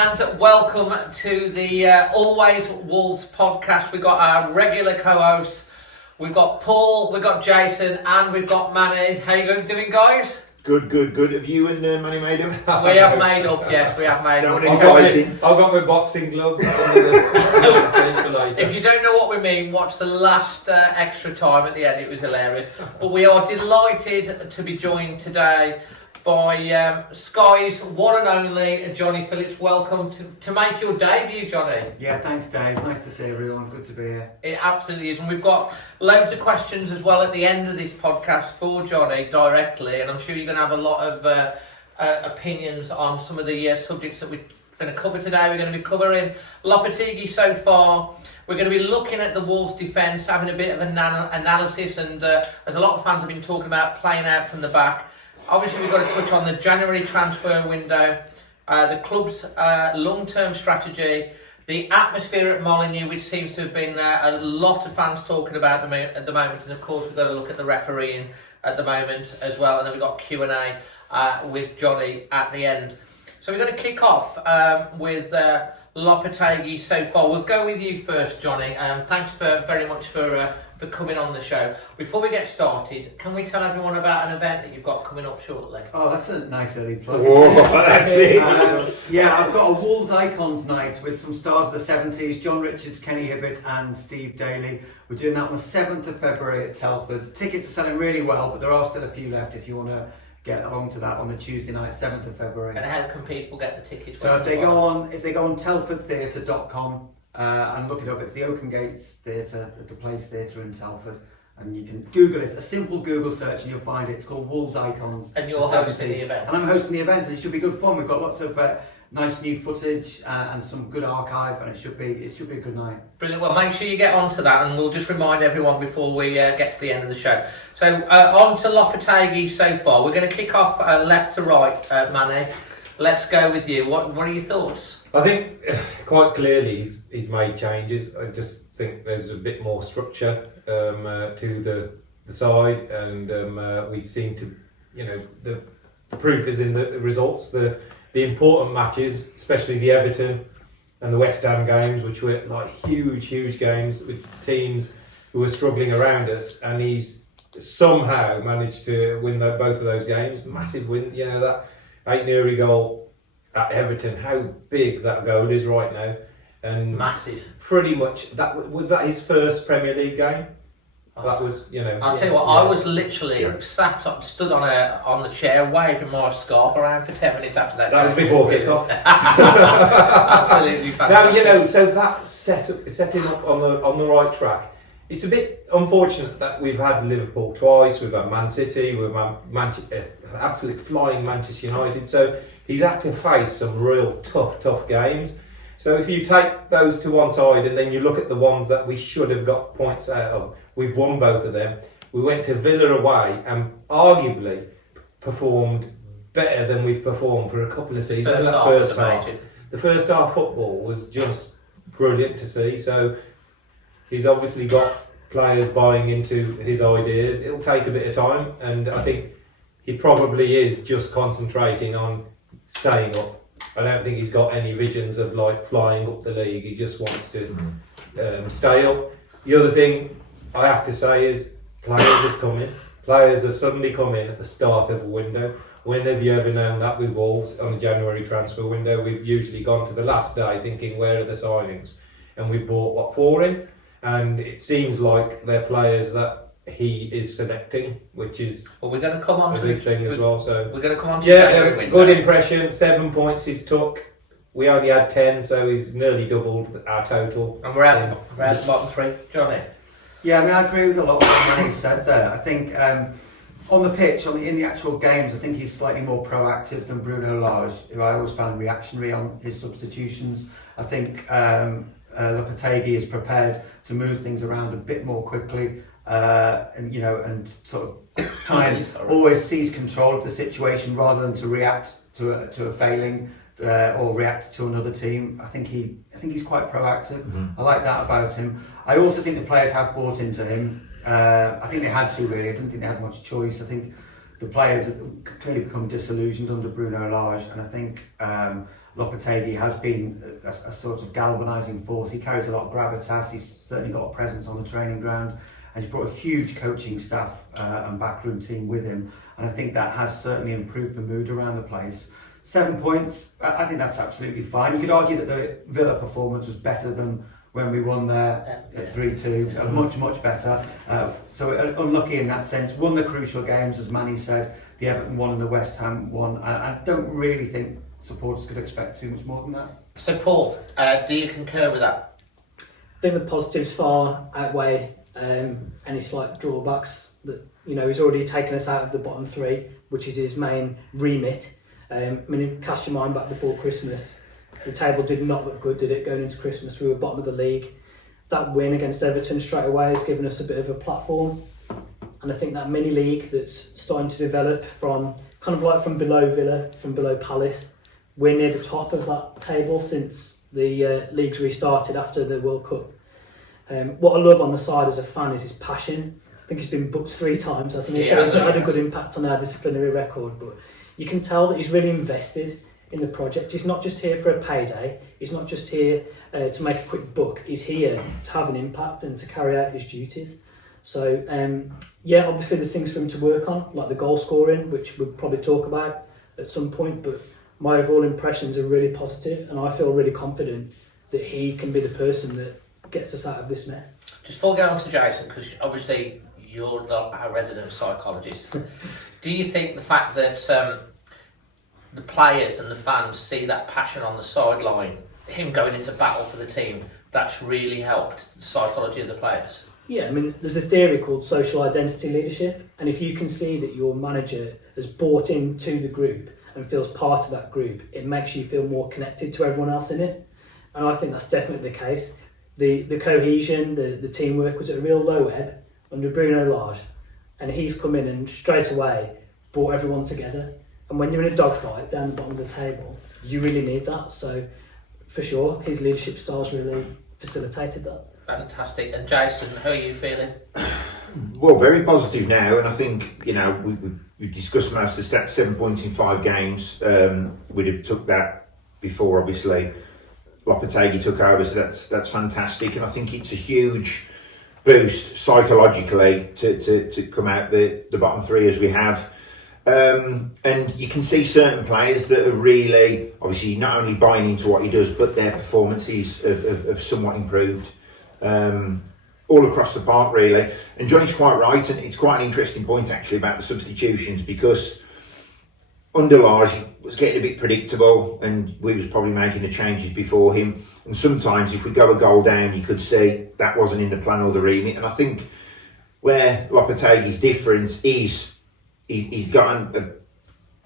and welcome to the Always Wolves podcast. We've got our regular co-hosts. We've got Paul, we've got Jason, and we've got Manny. How you doing, guys? Good. Have you and Manny made up? We have made up, yes, we have made up. I've got my boxing gloves. If you don't know what we mean, watch the last extra time at the end. It was hilarious. But we are delighted to be joined today by Sky's one and only Johnny Phillips. Welcome to make your debut, Johnny. Yeah, thanks, Dave. Nice to see everyone. Good to be here. It absolutely is. And we've got loads of questions as well at the end of this podcast for Johnny directly. And I'm sure you're going to have a lot of opinions on some of the subjects that we're going to cover today. We're going to be covering Lopetegui So Far. We're going to be looking at the Wolves' defence, having a bit of an analysis. And as a lot of fans have been talking about, playing out from the back. Obviously, we've got to touch on the January transfer window, the club's long-term strategy, the atmosphere at Molineux, which seems to have been a lot of fans talking about at the moment, and of course we've got to look at the refereeing at the moment as well, and then we've got Q&A with Johnny at the end. So we're going to kick off with Lopetegui So Far. We'll go with you first, Johnny. Thanks very much for coming on the show. Before we get started, can we tell everyone about an event that you've got coming up shortly? Oh, that's a nice early plug. Whoa, that's it. Yeah, I've got a Wolves Icons night with some stars of the 70s, John Richards, Kenny Hibbert and Steve Daly. We're doing that on the 7th of February at Telford. Tickets are selling really well, but there are still a few left if you want to get along to that on the Tuesday night, 7th of February. And how can people get the tickets? So if they go on telfordtheatre.com and look it up, it's the Oaken Gates Theatre, the Place Theatre in Telford, and you can Google it. A simple Google search and you'll find it. It's called Wolves Icons. And you're hosting the event. And I'm hosting the event, and it should be good fun. We've got lots of nice new footage and some good archive, and it should be a good night. Brilliant. Well, make sure you get onto that, and we'll just remind everyone before we get to the end of the show. So on to Lopetegui So Far. We're going to kick off left to right, Manny. Let's go with you. What are your thoughts? I think quite clearly he's made changes. I just think there's a bit more structure to the side, and we've seen the proof is in the results. The important matches, especially the Everton and the West Ham games, which were like huge games with teams who were struggling around us, and he's somehow managed to win both of those games. Massive win, that 8-0 goal at Everton. How big that goal is right now, and massive. Pretty much that was his first Premier League game. That was, I'll tell you what. I was literally stood on the chair, waving my scarf around for 10 minutes after that. That was before kick-off. Absolutely fantastic. Now, so that set him up on the right track. It's a bit unfortunate that we've had Liverpool twice, we've had Man City, we've had absolute flying Manchester United. So he's had to face some real tough games. So if you take those to one side and then you look at the ones that we should have got points out of, we've won both of them. We went to Villa away and arguably performed better than we've performed for a couple of seasons. The first half football was just brilliant to see. So he's obviously got players buying into his ideas. It'll take a bit of time, and I think he probably is just concentrating on staying up. I don't think he's got any visions of like flying up the league. He just wants to stay up. The other thing I have to say is players have come in. Players have suddenly come in at the start of a window. When have you ever known that with Wolves on the January transfer window? We've usually gone to the last day thinking, where are the signings? And we've bought 4 in. And it seems like they're players that he is selecting, which is we're going to come on a big thing as well. So we're going to come on to good impression. 7 points he's took. We only had 10, so he's nearly doubled our total. And we're at the bottom 3, Johnny. Yeah, I mean, I agree with a lot of what Manny said there. I think on the pitch, in the actual games, I think he's slightly more proactive than Bruno Lage, who I always found reactionary on his substitutions. I think Lopetegui is prepared to move things around a bit more quickly. And sort of try and always seize control of the situation rather than to react to a failing or react to another team. I think he's quite proactive. I like that about him. I also think the players have bought into him. I think they had to really. I didn't think they had much choice. I think the players have clearly become disillusioned under Bruno Lage, and I think Lopetegui has been a sort of galvanising force. He carries a lot of gravitas. He's certainly got a presence on the training ground, and he's brought a huge coaching staff and backroom team with him. And I think that has certainly improved the mood around the place. 7 points, I think that's absolutely fine. You could argue that the Villa performance was better than when we won there at 3-2, much better. So unlucky in that sense. Won the crucial games, as Manny said, the Everton one and the West Ham one. I don't really think supporters could expect too much more than that. So Paul, do you concur with that? I think the positives far outweigh any slight drawbacks. That, you know, he's already taken us out of the bottom three, which is his main remit. I mean, cast your mind back before Christmas, the table did not look good, did it? Going into Christmas, we were bottom of the league. That win against Everton straight away has given us a bit of a platform, and I think that mini league that's starting to develop from kind of like from below Villa, from below Palace, we're near the top of that table since the league's restarted after the World Cup. What I love on the side as a fan is his passion. I think he's been booked 3 times, hasn't he? So it's not had a good impact on our disciplinary record, but you can tell that he's really invested in the project. He's not just here for a payday. He's not just here to make a quick buck. He's here to have an impact and to carry out his duties. So, yeah, obviously there's things for him to work on, like the goal scoring, which we'll probably talk about at some point, but my overall impressions are really positive, and I feel really confident that he can be the person that gets us out of this mess. Just before we go on to Jason, because obviously you're our resident psychologist, do you think the fact that the players and the fans see that passion on the sideline, him going into battle for the team, that's really helped the psychology of the players? Yeah, I mean, there's a theory called social identity leadership, and if you can see that your manager has bought into the group and feels part of that group, it makes you feel more connected to everyone else in it. And I think that's definitely the case. The cohesion, the teamwork was at a real low ebb under Bruno Lage, and he's come in and straight away brought everyone together. And when you're in a dogfight down the bottom of the table, you really need that. So, for sure, his leadership style's really facilitated that. Fantastic. And Jason, how are you feeling? Well, very positive now, and I think, you know, we discussed most of the stats. 7 points in 5 games. We'd have took that before, obviously. Lopetegui took over, so that's fantastic, and I think it's a huge boost psychologically to come out the bottom 3 as we have. And you can see certain players that are really, obviously, not only buying into what he does, but their performances have somewhat improved all across the park, really. And Johnny's quite right, and it's quite an interesting point, actually, about the substitutions, because under Lars, he was getting a bit predictable, and we was probably making the changes before him. And sometimes, if we go a goal down, you could see that wasn't in the plan or the remit. And I think where Lopetegui's difference is, he's got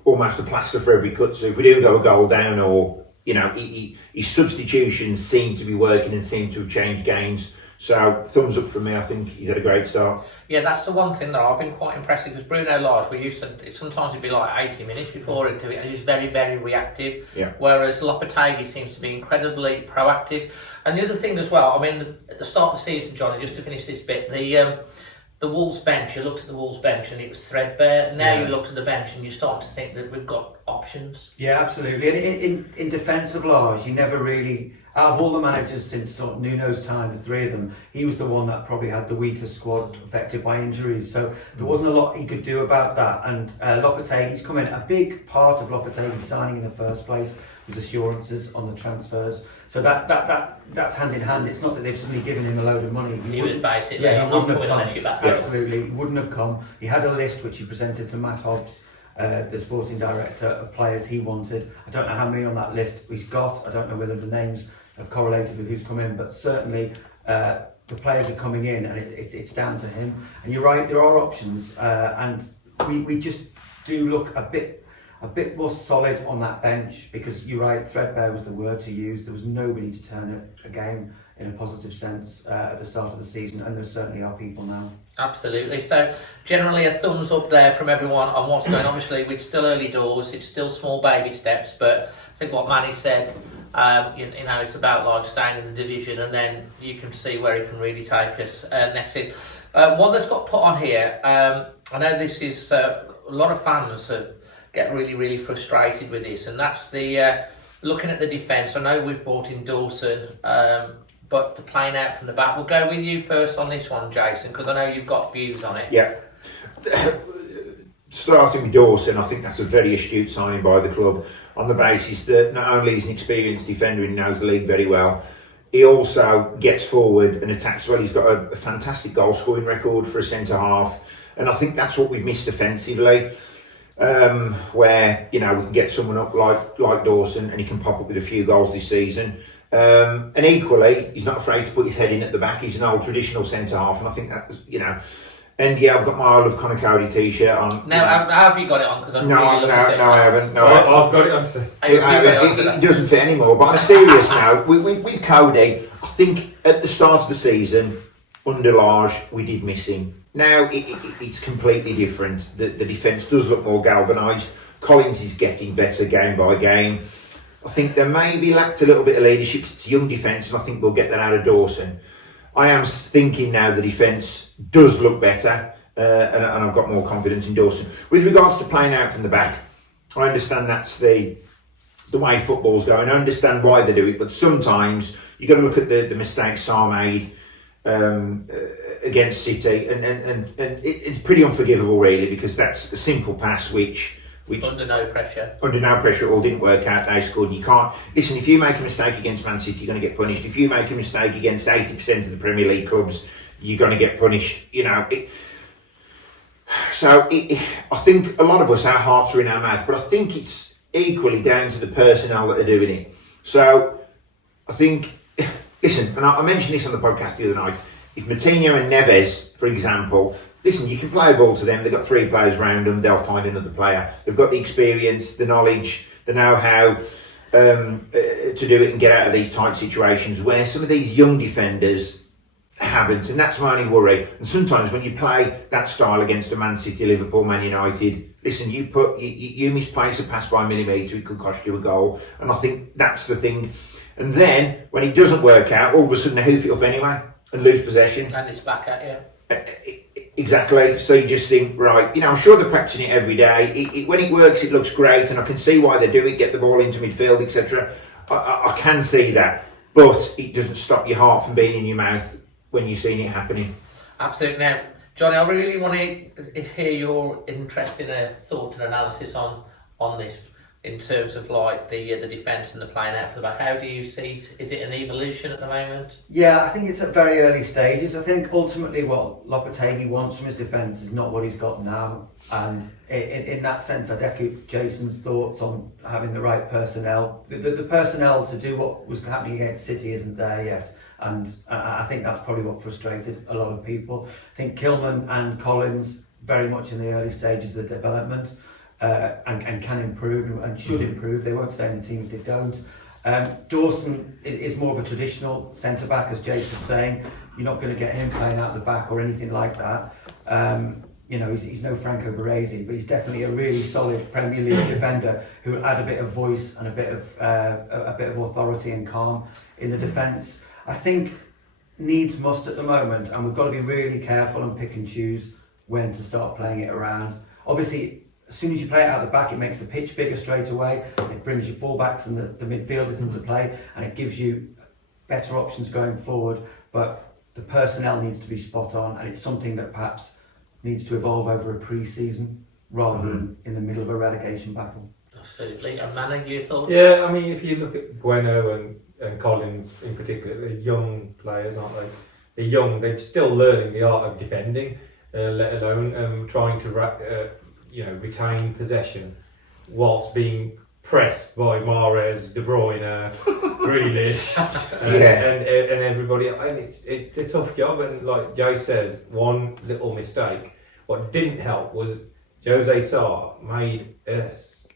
almost a plaster for every cut. So if we do go a goal down, or, you know, his substitutions seem to be working and seem to have changed games. So thumbs up from me. I think he's had a great start. Yeah, that's the one thing that I've been quite impressed with, because Bruno Lage, we used to, sometimes it'd be like 80 minutes before into it, and he was very, very reactive. Yeah. Whereas Lopetegui seems to be incredibly proactive. And the other thing as well, I mean, at the start of the season, Johnny, just to finish this bit, the Wolves bench, you looked at the Wolves bench and it was threadbare. Now you look at the bench and you're starting to think that we've got options. Yeah, absolutely. And in defence of Lage, you never really, out of all the managers since sort of Nuno's time, the 3 of them, he was the one that probably had the weakest squad affected by injuries. So there wasn't a lot he could do about that. And Lopetegui's come in. A big part of Lopetegui's signing in the first place was assurances on the transfers. So that's hand in hand. It's not that they've suddenly given him a load of money. He was basically, he wouldn't have come. unless you're back. Absolutely, he wouldn't have come. He had a list which he presented to Matt Hobbs, the sporting director, of players he wanted. I don't know how many on that list he's got. I don't know whether the names have correlated with who's come in, but certainly the players are coming in, and it's down to him. And you're right, there are options, and we just do look a bit more solid on that bench, because you're right, threadbare was the word to use. There was nobody to turn a game in a positive sense at the start of the season, and there certainly are people now. Absolutely. So generally a thumbs up there from everyone on what's going on. Obviously, it's still early doors, it's still small baby steps, but I think what Manny said, you know, it's about like staying in the division, and then you can see where he can really take us next year. One that's got put on here, I know this is a lot of fans get really, really frustrated with this, and that's the looking at the defence, I know we've brought in Dawson, but the playing out from the back. We'll go with you first on this one, Jason, because I know you've got views on it. Yeah. Starting with Dawson, I think that's a very astute signing by the club on the basis that not only is an experienced defender and he knows the league very well, he also gets forward and attacks well. He's got a fantastic goal scoring record for a centre half, and I think that's what we've missed defensively. Where we can get someone up like Dawson and he can pop up with a few goals this season. And equally, he's not afraid to put his head in at the back. He's an old traditional centre half, and I think that And yeah, I've got my Isle of Conakry t-shirt on. Now, how have you got it on? Because I'm no, really I haven't. No, I've got it on. It doesn't fit anymore. But on a serious note, with Cody, I think at the start of the season, under Lage, we did miss him. Now it's completely different. The defence does look more galvanised. Collins is getting better game by game. I think there maybe lacked a little bit of leadership. It's a young defence, and I think we'll get that out of Dawson. I am thinking now the defence does look better, and I've got more confidence in Dawson. With regards to playing out from the back, I understand that's the way football's going. I understand why they do it, but sometimes you've got to look at the mistakes Sarr made against City, and it's pretty unforgivable, really, because that's a simple pass which under no pressure it all didn't work out. They scored, and you can't listen. If you make a mistake against Man City, you're going to get punished. If you make a mistake against 80% of the Premier League clubs, you're going to get punished. I think a lot of us, our hearts are in our mouth, but I think it's equally down to the personnel that are doing it. So I think, listen, and I mentioned this on the podcast the other night. If Moutinho and Neves, for example, listen, you can play a ball to them. They've got 3 players around them. They'll find another player. They've got the experience, the knowledge, the know-how to do it and get out of these tight situations where some of these young defenders haven't. And that's my only worry. And sometimes when you play that style against a Man City, Liverpool, Man United, listen, you misplace a pass by a millimetre, it could cost you a goal. And I think that's the thing. And then when it doesn't work out, all of a sudden they hoof it up anyway and lose possession. and it's back at you. Exactly. So you just think, right, I'm sure they're practicing it every day. When it works, it looks great, and I can see why they do it, get the ball into midfield, etc. I can see that, but it doesn't stop your heart from being in your mouth when you're seeing it happening. Absolutely. Now, Johnny, I really want to hear your interesting thoughts and analysis on this in terms of like the defence and the playing out for the back. How do you see it? Is it an evolution at the moment? Yeah, I think it's at very early stages. I think ultimately what Lopetegui wants from his defence is not what he's got now. And in that sense, I'd echo Jason's thoughts on having the right personnel. The personnel to do what was happening against City isn't there yet. And I think that's probably what frustrated a lot of people. I think Kilman and Collins very much in the early stages of the development. And can improve and should improve. They won't stay in the team if they don't. Dawson is more of a traditional centre back, as Jace was saying. You're not going to get him playing out the back or anything like that. He's no Franco Baresi, but he's definitely a really solid Premier League defender who will add a bit of voice and a bit of authority and calm in the defence. I think needs must at the moment, and we've got to be really careful and pick and choose when to start playing it around. Obviously, as soon as you play it out the back, it makes the pitch bigger straight away. It brings your fullbacks and the midfielders into play, and it gives you better options going forward. But the personnel needs to be spot on, and it's something that perhaps needs to evolve over a pre-season rather than in the middle of a relegation battle. Absolutely. And Manny, your thoughts? Yeah, I mean, if you look at Bueno and Collins in particular, they're young players, aren't they? They're young. They're still learning the art of defending, let alone trying to retain possession whilst being pressed by Mahrez, De Bruyne, Grealish, and everybody. And it's a tough job. And like Jay says, one little mistake. What didn't help was Jose Sarr made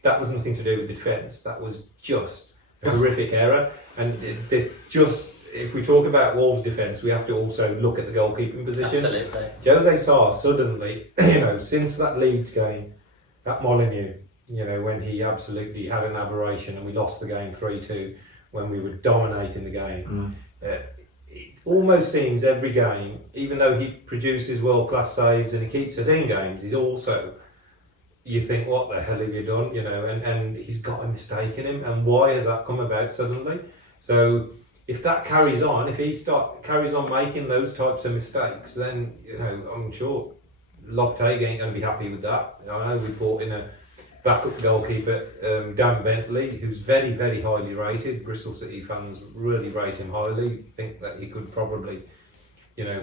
that was nothing to do with the defence. That was just a horrific error. And if we talk about Wolves' defence, we have to also look at the goalkeeping position. Absolutely. Jose Sarr suddenly, since that Leeds game at Molineux, when he absolutely had an aberration and we lost the game 3-2 when we were dominating the game. It almost seems every game, even though he produces world-class saves and he keeps us in games, he's also you think, what the hell have you done? You know, and he's got a mistake in him, and why has that come about suddenly? So if that carries on, if he carries on making those types of mistakes, then I'm sure Lopetegui ain't going to be happy with that. I know we brought in a backup goalkeeper, Dan Bentley, who's very, very highly rated. Bristol City fans really rate him highly. Think that he could probably,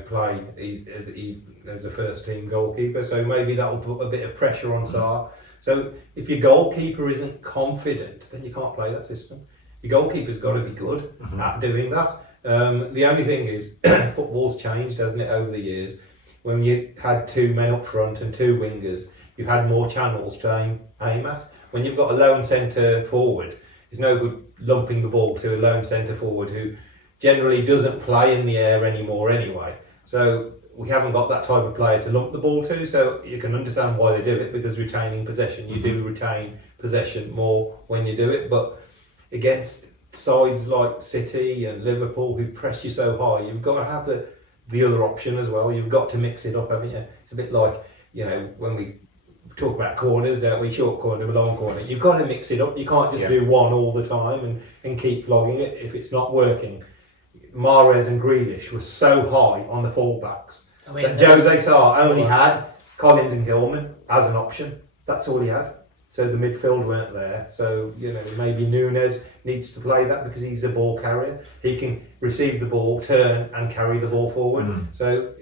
play as a first team goalkeeper. So maybe that will put a bit of pressure on Sarr. So if your goalkeeper isn't confident, then you can't play that system. Your goalkeeper's got to be good at doing that. The only thing is, football's changed, hasn't it, over the years? When you had 2 men up front and 2 wingers, you had more channels to aim at. When you've got a lone centre forward, it's no good lumping the ball to a lone centre forward who generally doesn't play in the air anymore anyway. So we haven't got that type of player to lump the ball to, so you can understand why they do it, because retaining possession, you do retain possession more when you do it. But against sides like City and Liverpool who press you so high, you've got to have the other option as well. You've got to mix it up, haven't you? It's a bit like, when we talk about corners, don't we? Short corner, long corner. You've got to mix it up. You can't just do one all the time and keep flogging it if it's not working. Mahrez and Grealish were so high on the fullbacks that Jose Sarr only had Collins and Hillman as an option. That's all he had. So the midfield weren't there. So, maybe Núñez needs to play that because he's a ball carrier. He can receive the ball, turn and carry the ball forward. So,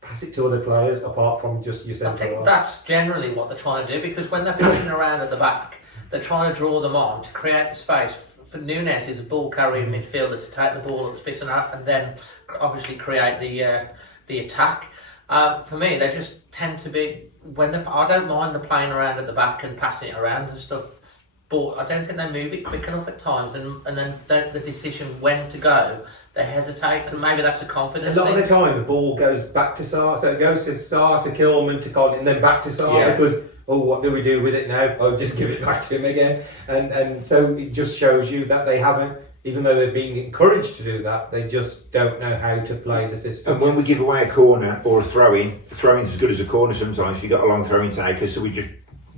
pass it to other players apart from just your centre. I think that's generally what they're trying to do, because when they're passing around at the back, they're trying to draw them on to create the space. For Núñez is a ball carrying midfielder to take the ball at the spit and then obviously create the attack. For me, they just tend to be, I don't mind the playing around at the back and passing it around and stuff, but I don't think they move it quick enough at times, and then the decision when to go, they hesitate, and maybe that's a confidence A lot thing. of the time the ball goes back to Sarr, so it goes to Sarr, to Kilman, to Collins, and then back to Sarr, because, what do we do with it now? Oh, just give it back to him again. And so it just shows you that they haven't, even though they're being encouraged to do that, they just don't know how to play the system. And when we give away a corner or a throw-in's as good as a corner sometimes if you've got a long throwing taker, so we're just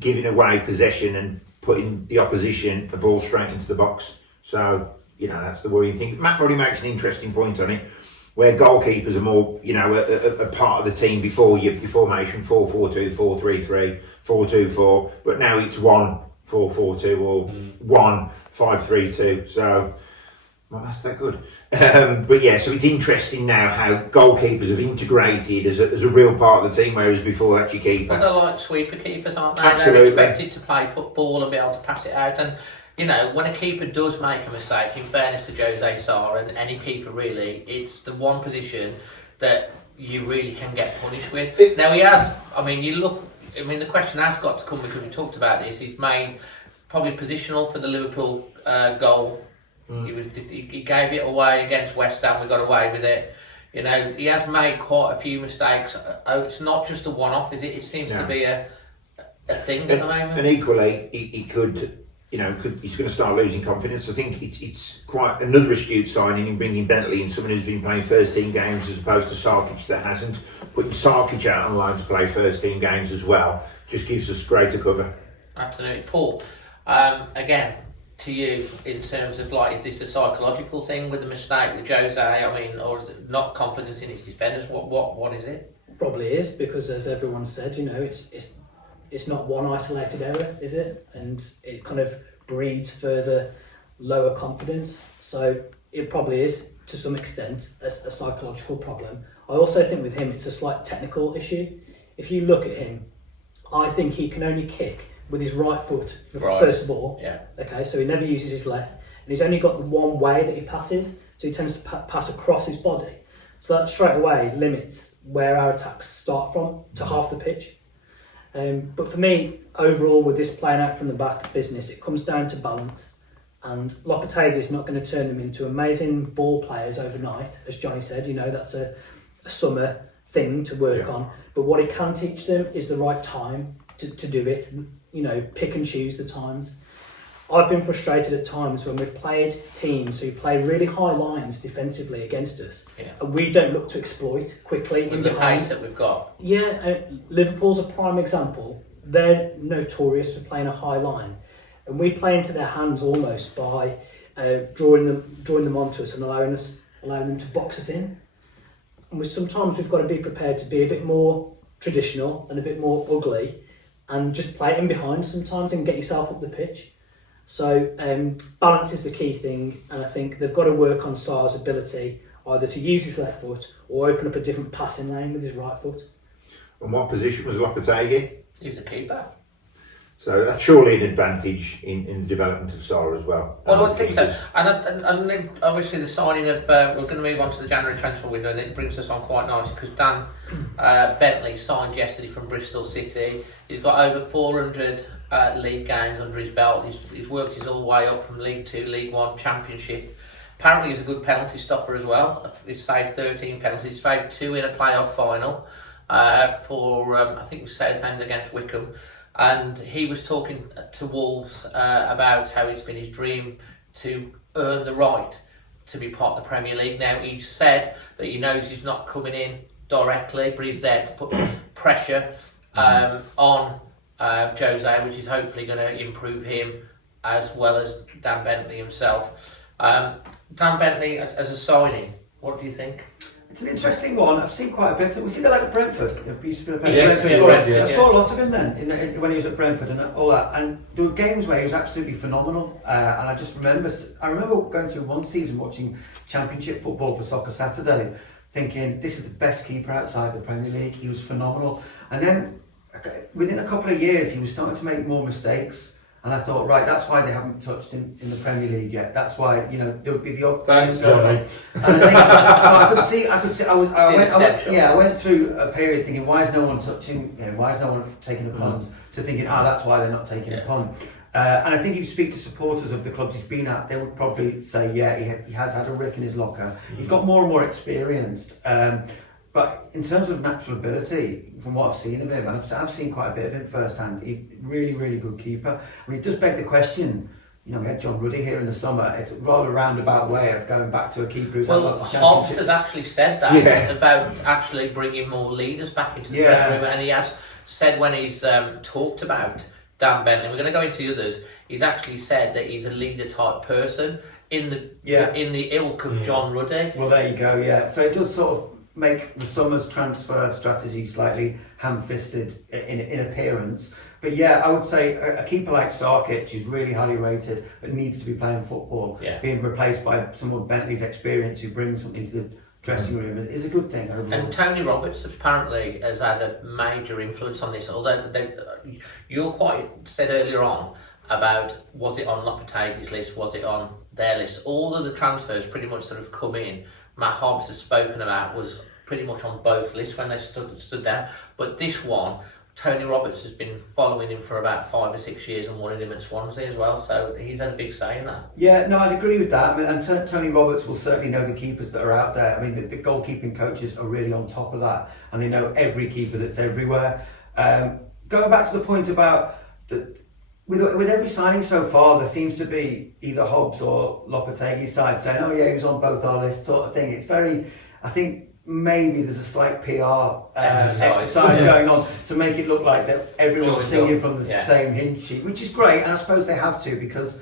giving away possession and putting the opposition a ball straight into the box. So, that's the worrying thing. Matt Murray makes an interesting point on it, where goalkeepers are more, a part of the team before your formation, 4-4-2, 4-3-3, 4-2-4, but now it's 1-4-4-2 or 1-5-3-2. So, well, that's that good. But yeah, so it's interesting now how goalkeepers have integrated as a real part of the team, whereas before that's your keeper. But they're like sweeper keepers, aren't they? Absolutely. They're expected to play football and be able to pass it out. And, when a keeper does make a mistake, in fairness to Jose Sarr and any keeper really, it's the one position that you really can get punished with. Now he has, the question has got to come, because we talked about this, he's made probably positional for the Liverpool goal. He gave it away against West Ham, we got away with it. He has made quite a few mistakes. It's not just a one-off, is it? It seems to be a thing at the moment. And equally, he could, he's going to start losing confidence. I think it's quite another astute signing in bringing Bentley in, someone who's been playing first team games as opposed to Sarkic that hasn't. Putting Sarkic out on loan to play first team games as well just gives us greater cover. Absolutely. Paul, again, to you, in terms of is this a psychological thing with the mistake with Jose? Or is it not confidence in his defenders? What is it? Probably is, because as everyone said, it's not one isolated error, is it? And it kind of breeds further lower confidence. So it probably is, to some extent, a psychological problem. I also think with him, it's a slight technical issue. If you look at him, I think he can only kick with his right foot, first of all. Yeah. Okay, so he never uses his left. And he's only got the one way that he passes, so he tends to pass across his body. So that straight away limits where our attacks start from to half the pitch. But for me, overall, with this playing out from the back business, it comes down to balance. And Lopetegui is not going to turn them into amazing ball players overnight, as Johnny said. That's a summer thing to work on. But what he can teach them is the right time to do it. Pick and choose the times. I've been frustrated at times when we've played teams who play really high lines defensively against us, and we don't look to exploit quickly with the pace that we've got. Yeah, Liverpool's a prime example. they're notorious for playing a high line, and we play into their hands almost by drawing them onto us and allowing them to box us in. And sometimes we've got to be prepared to be a bit more traditional and a bit more ugly, and just play it in behind sometimes and get yourself up the pitch. So balance is the key thing, and I think they've got to work on Sarr's ability either to use his left foot or open up a different passing lane with his right foot. And what position was Lopetegui? He was a keeper. So that's surely an advantage in the development of Sarr as well. Well, I think so. And then obviously the signing of, we're going to move on to the January transfer window, and it brings us on quite nicely because Dan Bentley signed yesterday from Bristol City. He's got over 400 league games under his belt. He's worked his all the way up from League 2, League 1, Championship. Apparently he's a good penalty stopper as well. He's saved 13 penalties. He's saved 2 in a playoff final for, I think it was Southend against Wickham. And he was talking to Wolves about how it's been his dream to earn the right to be part of the Premier League. Now, he said that he knows he's not coming in directly, but he's there to put pressure on Jose, which is hopefully going to improve him as well as Dan Bentley himself. Dan Bentley as a signing, what do you think? It's an interesting one. I've seen quite a bit. We see that like at Brentford. He used to be Yes, Brentford. yeah. I saw a lot of him then when he was at Brentford and all that. And there were games where he was absolutely phenomenal. And I remember going through one season watching Championship football for Soccer Saturday, thinking this is the best keeper outside the Premier League. He was phenomenal. And then within a couple of years, he was starting to make more mistakes. And I thought, right, that's why they haven't touched him in the Premier League yet. That's why, there would be the odd. Thanks, Johnny. And I could see. I went through a period thinking, why is no one touching? Why is no one taking a punt? To thinking, that's why they're not taking a punt. And I think if you speak to supporters of the clubs he's been at, they would probably say, he has had a rick in his locker. He's got more and more experienced. But in terms of natural ability, from what I've seen of him, and I've seen quite a bit of him firsthand, he's really, really good keeper. I mean, it does beg the question, we had John Ruddy here in the summer. It's a rather roundabout way of going back to a keeper who's had lots of championships. Hobbs has actually said that about actually bringing more leaders back into the dressing room, and he has said when he's talked about Dan Bentley, we're going to go into the others, he's actually said that he's a leader type person in the ilk of John Ruddy. Well, there you go, So it does sort of make the summer's transfer strategy slightly ham-fisted in appearance. But I would say a keeper like Sarkic is really highly rated, but needs to be playing football. Being replaced by someone with Bentley's experience who brings something to the dressing room is a good thing overall. And Tony Roberts apparently has had a major influence on this, although you quite said earlier on about was it on Lopetegui's list, was it on their list. All of the transfers pretty much that have come in, Matt Hobbs has spoken about, was pretty much on both lists when they stood down. But this one, Tony Roberts has been following him for about 5 or 6 years and wanted him at Swansea as well, so he's had a big say in that. Yeah, no, I'd agree with that. I mean, and Tony Roberts will certainly know the keepers that are out there. I mean, the goalkeeping coaches are really on top of that, and they know every keeper that's everywhere. Going back to the point about with every signing so far, there seems to be either Hobbs or Lopetegui's side saying, he was on both our lists, sort of thing. It's very, I think, maybe there's a slight PR exercise going on to make it look like that everyone's singing from the same hymn sheet, which is great, and I suppose they have to, because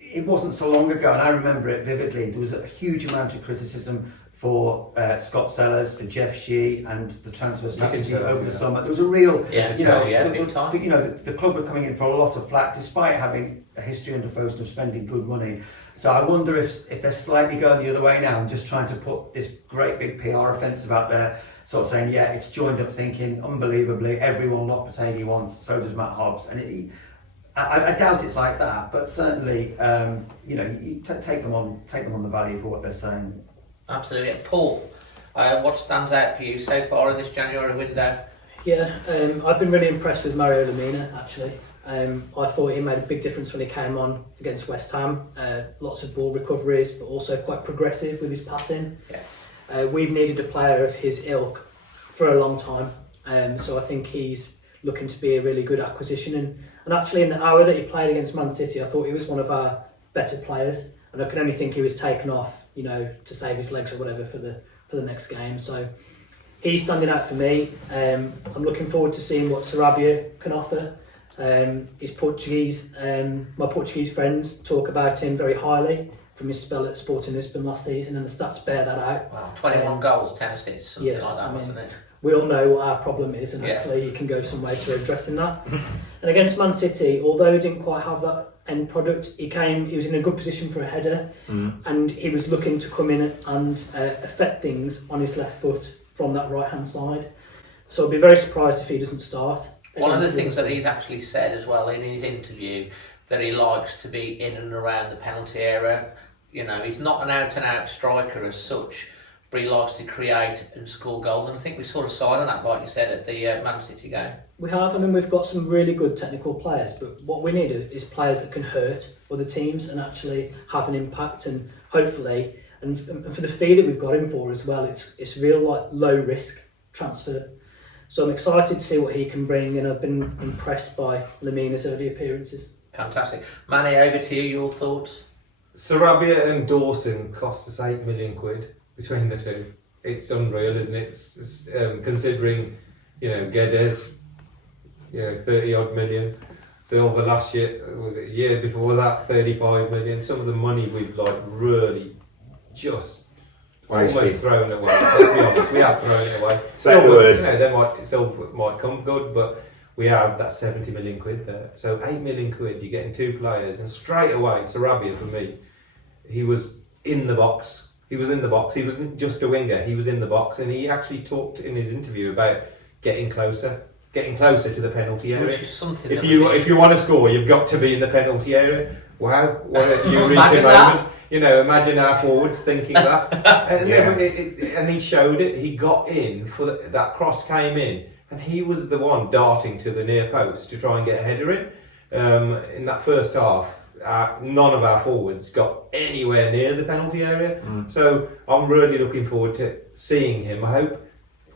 it wasn't so long ago, and I remember it vividly, there was a huge amount of criticism for Scott Sellers, for Jeff Shee, and the transfer strategy over the summer. There was a real, the club were coming in for a lot of flack, despite having a history under Fosun of spending good money. So I wonder if they're slightly going the other way now and just trying to put this great big PR offensive out there, sort of saying, it's joined up thinking, unbelievably, everyone Lopetegui wants, so does Matt Hobbs. And I doubt it's like that, but certainly, you take them on the value for what they're saying. Absolutely. Paul, what stands out for you so far in this January window? I've been really impressed with Mario Lemina, actually. I thought he made a big difference when he came on against West Ham. Lots of ball recoveries, but also quite progressive with his passing. We've needed a player of his ilk for a long time, so I think he's looking to be a really good acquisition. And actually, in the hour that he played against Man City, I thought he was one of our better players, and I can only think he was taken off, to save his legs or whatever for the next game. So he's standing out for me. I'm looking forward to seeing what Sratergy can offer. His Portuguese, my Portuguese friends talk about him very highly from his spell at Sporting Lisbon last season, and the stats bear that out. Wow, 21 goals, 10 assists, something like that, wasn't it? We all know what our problem is, and hopefully he can go some way to addressing that. And against Man City, although he didn't quite have that end product, he was in a good position for a header, and he was looking to come in and affect things on his left foot from that right hand side. So I'll be very surprised if he doesn't start. One of the things that he's actually said as well in his interview, that he likes to be in and around the penalty area. You know, he's not an out-and-out striker as such, but he likes to create and score goals. And I think we saw a sign of that, like you said, at the Man City game. We have. I mean, we've got some really good technical players, but what we need is players that can hurt other teams and actually have an impact. And hopefully, and for the fee that we've got him for as well, it's real like low risk transfer. So I'm excited to see what he can bring, and I've been impressed by Lemina's early appearances. Fantastic. Manny, over to you, your thoughts? Sratergy and Dawson cost us £8 million between the two. It's unreal, isn't it? It's, considering, Guedes, 30 odd million. Silva last year, was it a year before that, 35 million. Some of the money we've really just almost thrown away. Let's be honest, we have thrown it away. Silva might come good, but we have that £70 million there. So £8 million, you're getting two players, and straight away, Sratergy for me, he was in the box. He was in the box. He wasn't just a winger. He was in the box, and he actually talked in his interview about getting closer to the penalty area. Which is something. If you want to score, you've got to be in the penalty area. Wow, what a eureka moment! Imagine our forwards thinking that. And he showed it. He got in for that cross came in, and he was the one darting to the near post to try and get a header in. In that first half, none of our forwards got anywhere near the penalty area. So I'm really looking forward to seeing him. I hope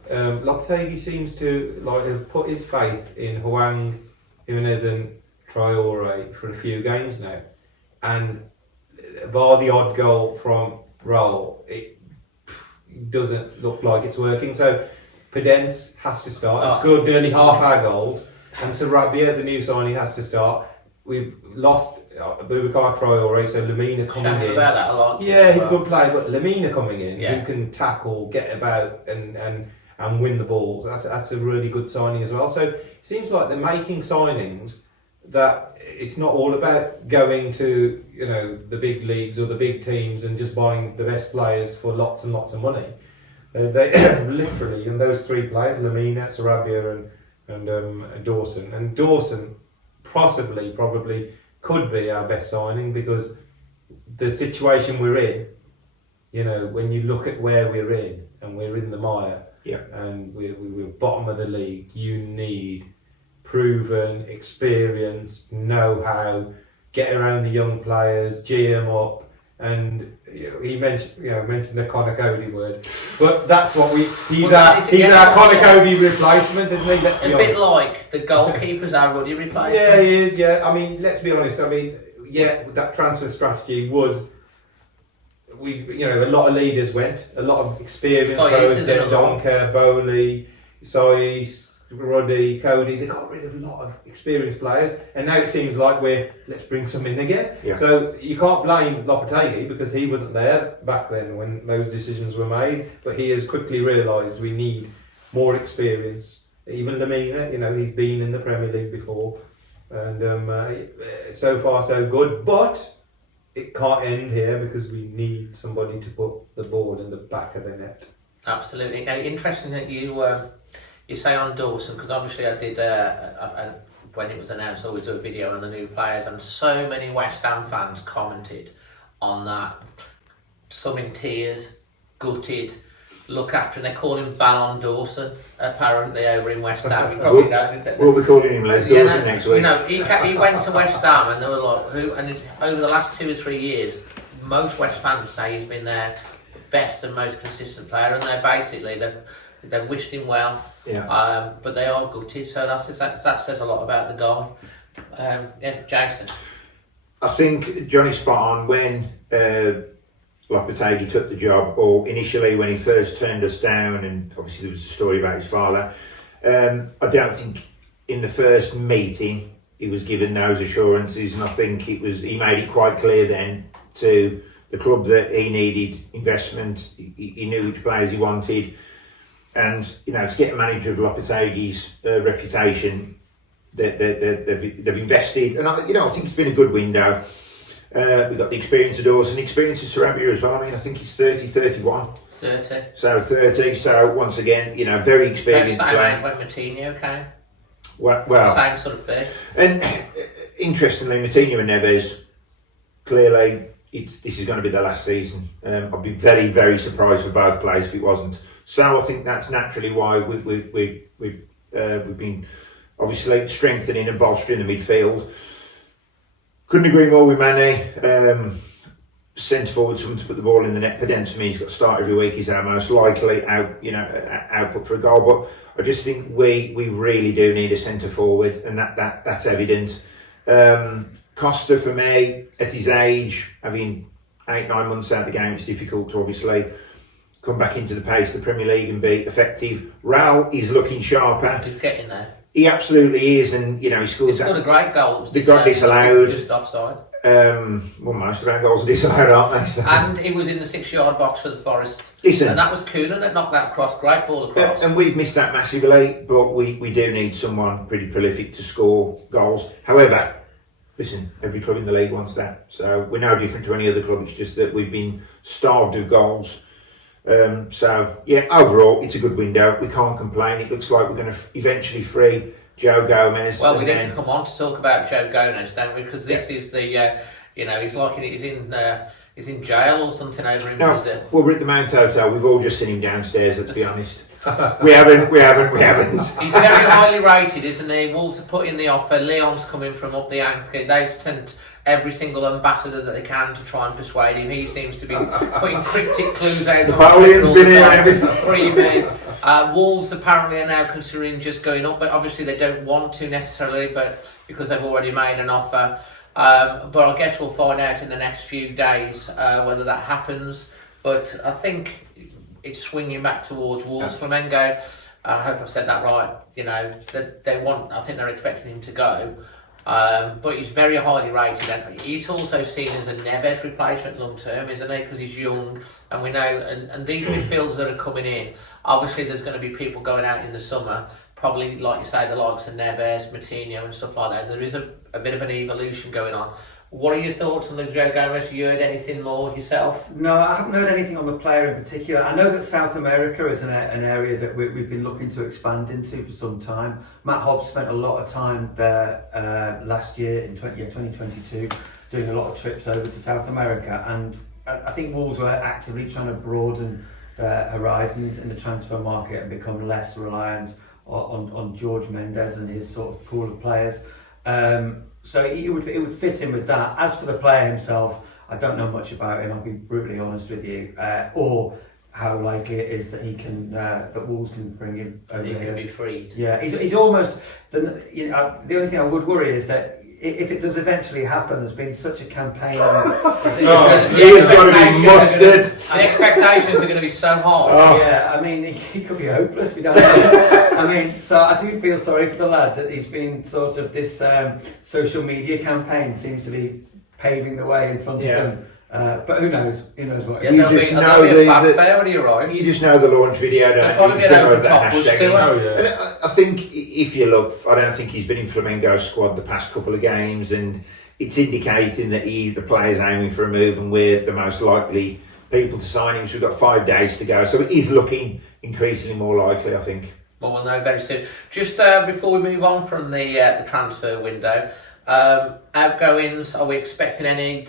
Lopetegui seems to have put his faith in Hwang, Jimenez and Traore for a few games now, and bar the odd goal from Raul, it doesn't look like it's working. So Pedence has to start. He scored nearly half our goals, and Sratergy, the new signing, has to start. We've lost Boubacar Traore, so Lemina coming in. About that a lot. Yeah, he's a good player, but Lemina coming in, who can tackle, get about, and win the ball. That's a really good signing as well. So it seems like they're making signings that it's not all about going to the big leagues or the big teams and just buying the best players for lots and lots of money. They literally, and those three players, Lemina, Sratergy, and Dawson. And Dawson probably could be our best signing, because the situation we're in, when you look at where we're in, and we're in the mire, and we're bottom of the league, you need proven experience, know-how, get around the young players, G them up. And he mentioned the Conor Cody word, but that's what he's our Conor Cody replacement, isn't he? Let's be honest. Bit like the goalkeeper's our Ruddy replacement. Yeah, he is. Yeah, I mean, let's be honest. I mean, that transfer strategy was. A lot of leaders went, a lot of experienced players, Donker, Bowley, Sois, Ruddy, Cody. They got rid of a lot of experienced players, and now it seems like let's bring some in again. Yeah. So you can't blame Lopetegui, because he wasn't there back then when those decisions were made, but he has quickly realised we need more experience. Even Lemina, he's been in the Premier League before, and so far so good, but it can't end here, because we need somebody to put the ball in the back of the net. Absolutely. Now, interesting that you say on Dawson, because obviously I did when it was announced, I always do a video on the new players, and so many West Ham fans commented on that. Some in tears, gutted, look after, and they call him Ballon Dawson, apparently, over in West Ham. We'll be calling him Les Dawson next week. He went to West Ham, and they were like, who? And over the last 2 or 3 years, most West fans say he's been their best and most consistent player, and they've wished him well. Yeah. But they are gutted, so that says a lot about the guy. Jason. I think Johnny's spot on. When Lopetegui took the job, or initially when he first turned us down, and obviously there was a story about his father. I don't think in the first meeting he was given those assurances, and I think he made it quite clear then to the club that he needed investment. He knew which players he wanted, and to get a manager of Lopetegui's reputation, they've invested, and I think it's been a good window. We've got the experience of Dawson, the experience of Sratergy as well. I mean, I think he's 31. 30. So 30. So once again, very experienced Same player. age when Moutinho came. Well, Same sort of thing. and interestingly, Moutinho and Neves, clearly, this is going to be their last season. I'd be very, very surprised for both players if it wasn't. So I think that's naturally why we've been obviously strengthening and bolstering the midfield. Couldn't agree more with Manny. Centre forward, someone to put the ball in the net. Pedence for me, he's got to start every week. He's our most likely output for a goal. But I just think we really do need a centre forward, and that's evident. Costa for me, at his age, having 8-9 months out of the game, it's difficult to obviously come back into the pace of the Premier League and be effective. Raul is looking sharper. He's getting there. He absolutely is, and he scores. He's got a great goal. They got disallowed. Just offside. Well, most of our goals are disallowed, aren't they? So. And he was in the 6-yard box for the Forest. Listen, and that was Coonan that knocked that across. Great ball across. And we've missed that massively, but we do need someone pretty prolific to score goals. However, listen, every club in the league wants that. So we're no different to any other club. It's just that we've been starved of goals. Overall, it's a good window. We can't complain. It looks like we're going to eventually free Joe Gomez. Well, we need to come on to talk about Joe Gomez, don't we? Because this is the, he's in jail or something over in Brazil. Well, we're at the Mount Hotel. We've all just seen him downstairs. Let's be honest. We haven't. He's very highly rated, isn't he? Wolves have put in the offer. Leon's coming from up the anchor. They've sent every single ambassador that they can to try and persuade him. He seems to be putting cryptic clues out. Napoleon's been here and everything. Free me. Wolves apparently are now considering just going up, but obviously they don't want to necessarily, but because they've already made an offer. But I guess we'll find out in the next few days whether that happens. But I think it's swinging back towards Wolves. Flamengo, I hope I've said that right. They want. I think they're expecting him to go. But he's very highly rated, and he's also seen as a Neves replacement long term, isn't he? Because he's young, and we know, and these midfielders that are coming in, obviously there's going to be people going out in the summer, probably like you say, the likes of Neves, Moutinho, and stuff like that. There is a bit of an evolution going on. What are your thoughts on the Joe Gomez? You heard anything more yourself? No, I haven't heard anything on the player in particular. I know that South America is an area that we've been looking to expand into for some time. Matt Hobbs spent a lot of time there last year in 2022, doing a lot of trips over to South America, and I think Wolves were actively trying to broaden their horizons in the transfer market and become less reliant on George Mendes and his sort of pool of players. So it would fit in with that. As for the player himself, I don't know much about him. I'll be brutally honest with you, or how likely it is that he can that Wolves can bring him over He here. can be freed. Yeah, he's almost. The only thing I would worry is that if it does eventually happen, there's been such a campaign. He's got to be mustard. The expectations are going to be so high. Yeah, I mean, he could be hopeless. We don't know. I mean, so I do feel sorry for the lad that he's been sort of this social media campaign seems to be paving the way in front of him. But who knows? Who knows what? Yeah, there'll be a fanfare when he arrives. You just know the launch video, don't you? Probably get over the top was too. And I think if you look, I don't think he's been in Flamengo's squad the past couple of games, and it's indicating that the player's aiming for a move, and we're the most likely people to sign him. So we've got 5 days to go, so it is looking increasingly more likely, I think. Well, we'll know very soon. Just before we move on from the transfer window, outgoings. Are we expecting any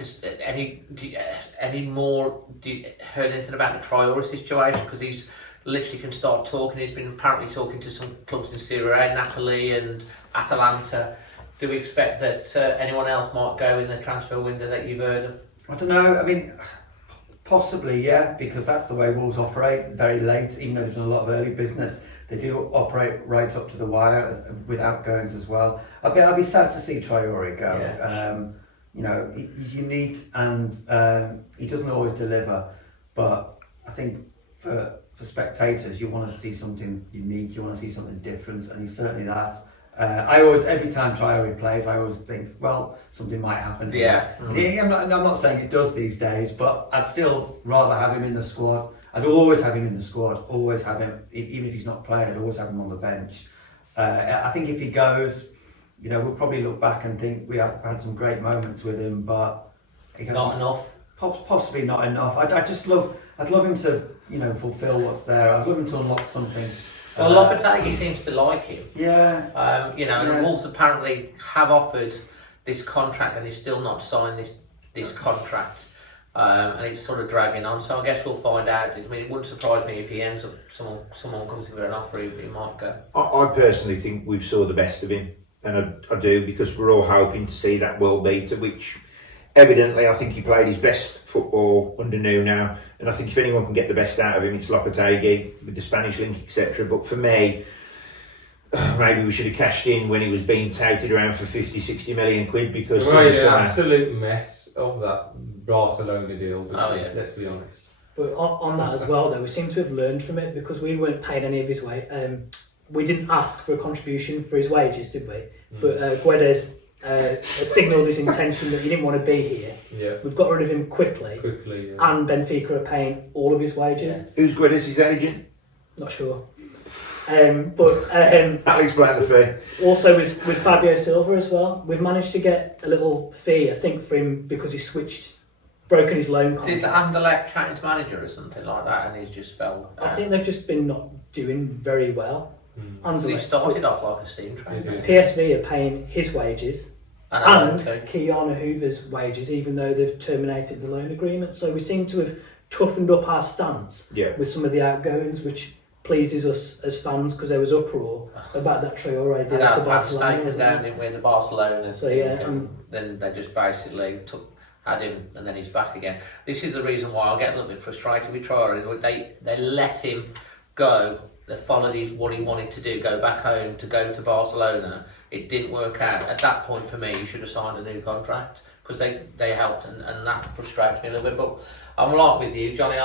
more? Do you heard anything about the Traore situation? Because he's literally can start talking. He's been apparently talking to some clubs in Serie A, Napoli and Atalanta. Do we expect that anyone else might go in the transfer window that you've heard of? I don't know. I mean, possibly, yeah, because that's the way Wolves operate. Very late, even though they've done a lot of early business, they do operate right up to the wire with outgoings as well. I'd be sad to see Traore go. Yeah. you know, he's unique and he doesn't always deliver. But I think for spectators, you want to see something unique, you want to see something different, and he's certainly that. I always, every time Traoré plays, I always think, well, something might happen here. Yeah. I'm not saying it does these days, but I'd still rather have him in the squad. I'd always have him in the squad, always have him, even if he's not playing, I'd always have him on the bench. I think if he goes, you know, we'll probably look back and think we had some great moments with him, but he Not enough. Possibly not enough. I'd love him to, you know, fulfil what's there. I'd love him to unlock something. Well, Lopetegui seems to like him. Yeah. You know, and Wolves apparently have offered this contract and he's still not signed this contract. And it's sort of dragging on, so I guess we'll find out. I mean, it wouldn't surprise me if he ends up, someone comes in with an offer, he might go. I personally think we've saw the best of him, and I do, because we're all hoping to see that world beater, which evidently I think he played his best football under Nuno, and I think if anyone can get the best out of him, it's Lopetegui with the Spanish link, etc. But for me, maybe we should have cashed in when he was being touted around for 50-60 million quid, because we made an absolute mess of that Barcelona deal. Let's be honest. But on that as well, though, we seem to have learned from it, because we weren't paid any of his we didn't ask for a contribution for his wages, did we? But Guedes signalled his intention that he didn't want to be here. Yeah. We've got rid of him quickly, and Benfica are paying all of his wages. Yeah. Who's Guedes' his agent? Not sure. That'll explain the fee. Also with Fabio Silva as well, we've managed to get a little fee, I think, for him because he broken his loan contract. Did Anderlecht chatting to manager or something like that, and he's just fell? I think they've just been not doing very well. He started off like a steam train. PSV are paying his wages and Keanu Hoover's wages, even though they've terminated the loan agreement. So we seem to have toughened up our stance with some of the outgoings, which pleases us as fans, because there was uproar about that Traoré deal to Barcelona. Down in with the Barcelona, so and then they just basically had him, and then he's back again. This is the reason why I get a little bit frustrated with Traoré. They let him go. They followed what he wanted to do, go back home to go to Barcelona. It didn't work out. At that point, for me, you should have signed a new contract, because they helped, and that frustrates me a little bit. But I'm like with you, Johnny.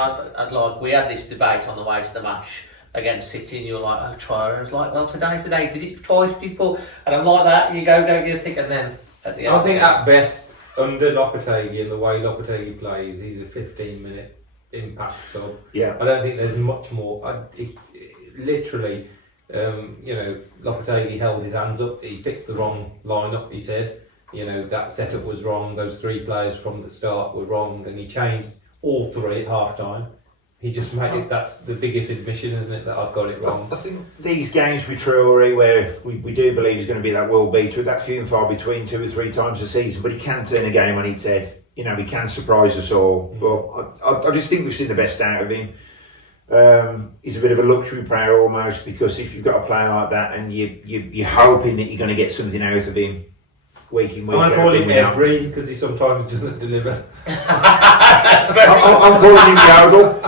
We had this debate on the way to the match against City, and you're like, oh, Traoré. I was like, well, today, did it twice before? And I'm like that. You go, don't you think? And then at the end, I think at best, under Lopetegui and the way Lopetegui plays, he's a 15-minute impact sub. Yeah. I don't think there's much more. Literally, Lopetegui held his hands up. He picked the wrong lineup. He said, that setup was wrong. Those three players from the start were wrong, and he changed all three at half time. He just made it. That's the biggest admission, isn't it, that I've got it wrong? I think these games with Traoré, where we do believe he's going to be that world beater, that's few and far between 2 or 3 times a season, but he can turn a game on its head. He can surprise us all. But I just think we've seen the best out of him. He's a bit of a luxury player almost, because if you've got a player like that and you're hoping that you're going to get something out of him week in, week out. I call him every, because he sometimes doesn't deliver. I'm calling him Yodel.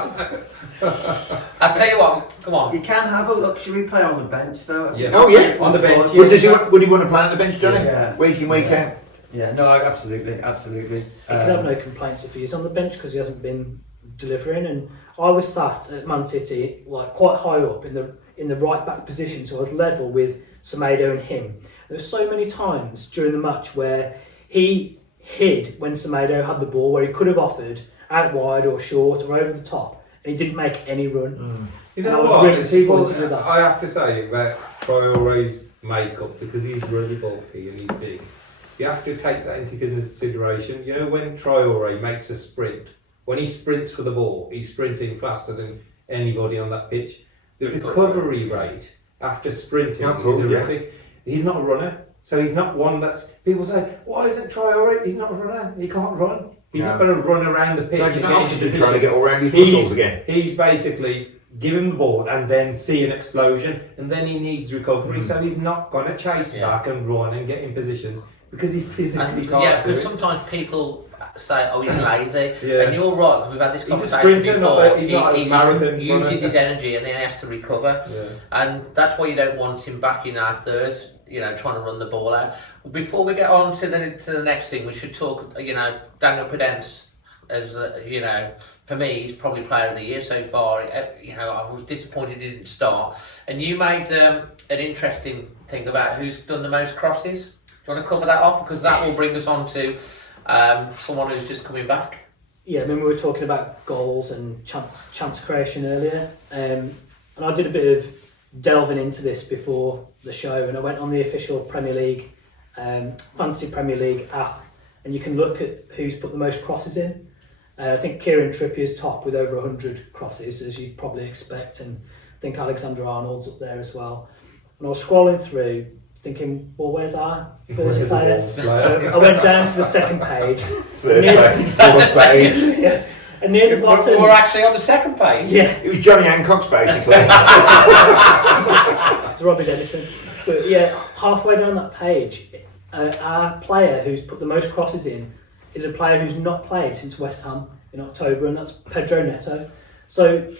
I'll tell you what, come on. You can have a luxury player on the bench, though. Yeah. Oh yeah, on the bench. Would he want to play on the bench, Johnny? Yeah. Week in, week out. Yeah, no, absolutely. He can have no complaints if he's on the bench, because he hasn't been delivering. And I was sat at Man City, like quite high up in the right back position, so I was level with Semedo and him. There were so many times during the match where he hid when Semedo had the ball, where he could have offered out wide or short or over the top, and he didn't make any run. You know what? I have to say about Traoré's makeup, because he's really bulky and he's big. You have to take that into consideration. When Traoré makes a sprint, when he sprints for the ball, he's sprinting faster than anybody on that pitch. The recovery rate after sprinting is horrific. Yeah. He's not a runner, so he's not one that's... People say, why isn't Traoré? He's not a runner. He can't run. He's not going to run around the pitch. Imagine that trying to get all around his muscles again. He's basically give him the ball and then see an explosion, and then he needs recovery, so he's not going to chase back and run and get in positions, because he physically can't do it. Yeah, because sometimes people say, oh, he's lazy. And you're right, because we've had this conversation he's a sprinter, before. He's not a marathon uses his energy and then he has to recover. Yeah. And that's why you don't want him back in our third trying to run the ball out. Before we get on to the next thing, we should talk. Daniel Podence, as for me, he's probably player of the year so far. I was disappointed he didn't start. And you made an interesting thing about who's done the most crosses. Do you want to cover that off, because that will bring us on to someone who's just coming back? Yeah, I mean, we were talking about goals and chance creation earlier, and I did a bit of delving into this before the show, and I went on the official Premier League, Fantasy Premier League app, and you can look at who's put the most crosses in. I think Kieran Trippier's top with over 100 crosses, as you'd probably expect, and I think Alexander Arnold's up there as well. And I was scrolling through, thinking, well, where's our first player? I went down to the second page. Third page, fourth page. Yeah. And near the bottom... We're actually on the second page. Yeah. It was Johnny Hancock's, basically. It's Robbie Dennison. But yeah, halfway down that page, our player who's put the most crosses in is a player who's not played since West Ham in October, and that's Pedro Neto. So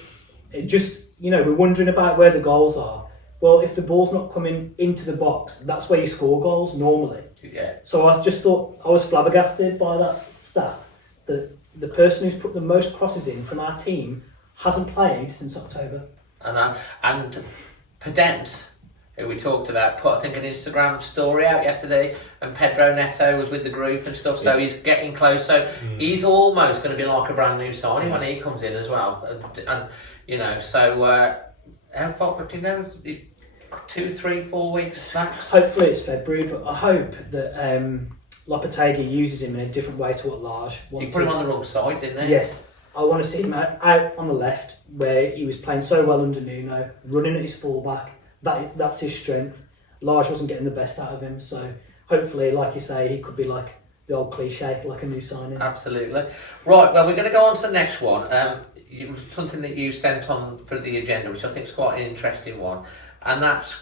it just, we're wondering about where the goals are. Well, if the ball's not coming into the box, that's where you score goals normally. Yeah. So I just thought, I was flabbergasted by that stat, that the person who's put the most crosses in from our team hasn't played since October. And Podence, who we talked about, put I think an Instagram story out yesterday, and Pedro Neto was with the group and stuff, so he's getting close. So he's almost going to be like a brand new signing when he comes in as well. And so how far? Do you know? 2, 3, 4 weeks max. Hopefully it's February, but I hope that Lopetegui uses him in a different way to what Lage wanted. He put him on the wrong side, didn't he? Yes. I want to see him out on the left, where he was playing so well under Nuno, running at his fullback. That's his strength. Lage wasn't getting the best out of him, so hopefully, like you say, he could be like the old cliche, like a new signing. Absolutely. Right, well, we're going to go on to the next one. It was something that you sent on for the agenda, which I think is quite an interesting one, and that's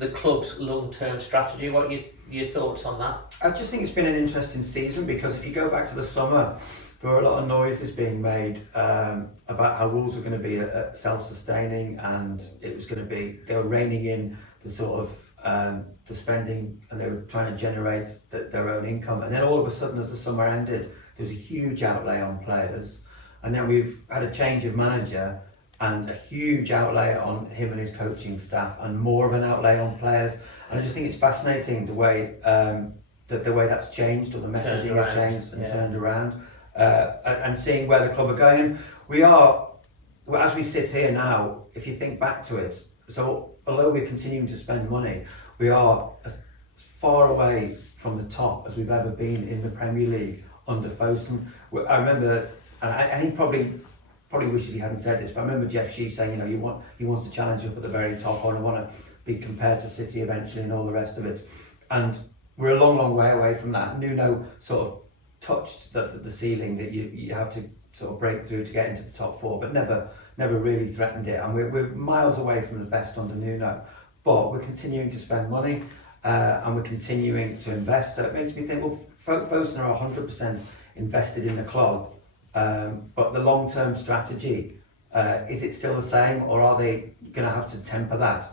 the club's long-term strategy. What are your thoughts on that? I just think it's been an interesting season, because if you go back to the summer, there were a lot of noises being made about how Wolves were going to be self-sustaining, and it was going to be, they were reining in the sort of the spending, and they were trying to generate their own income. And then all of a sudden, as the summer ended, there was a huge outlay on players, and then we've had a change of manager and a huge outlay on him and his coaching staff, and more of an outlay on players. And I just think it's fascinating the way the way that's changed, or the messaging has changed and turned around. And seeing where the club are going. We are, as we sit here now, if you think back to it, so although we're continuing to spend money, we are as far away from the top as we've ever been in the Premier League under Fosun. I remember, and he probably wishes he hadn't said this, but I remember Jeff Shee saying, he wants to challenge up at the very top, or I want to be compared to City eventually, and all the rest of it. And we're a long, long way away from that. Nuno sort of touched the ceiling that you have to sort of break through to get into the top 4, but never really threatened it. And we're miles away from the best under Nuno, but we're continuing to spend money, and we're continuing to invest. So it makes me think, well, Fosun are 100% invested in the club, but the long-term strategy, is it still the same, or are they going to have to temper that,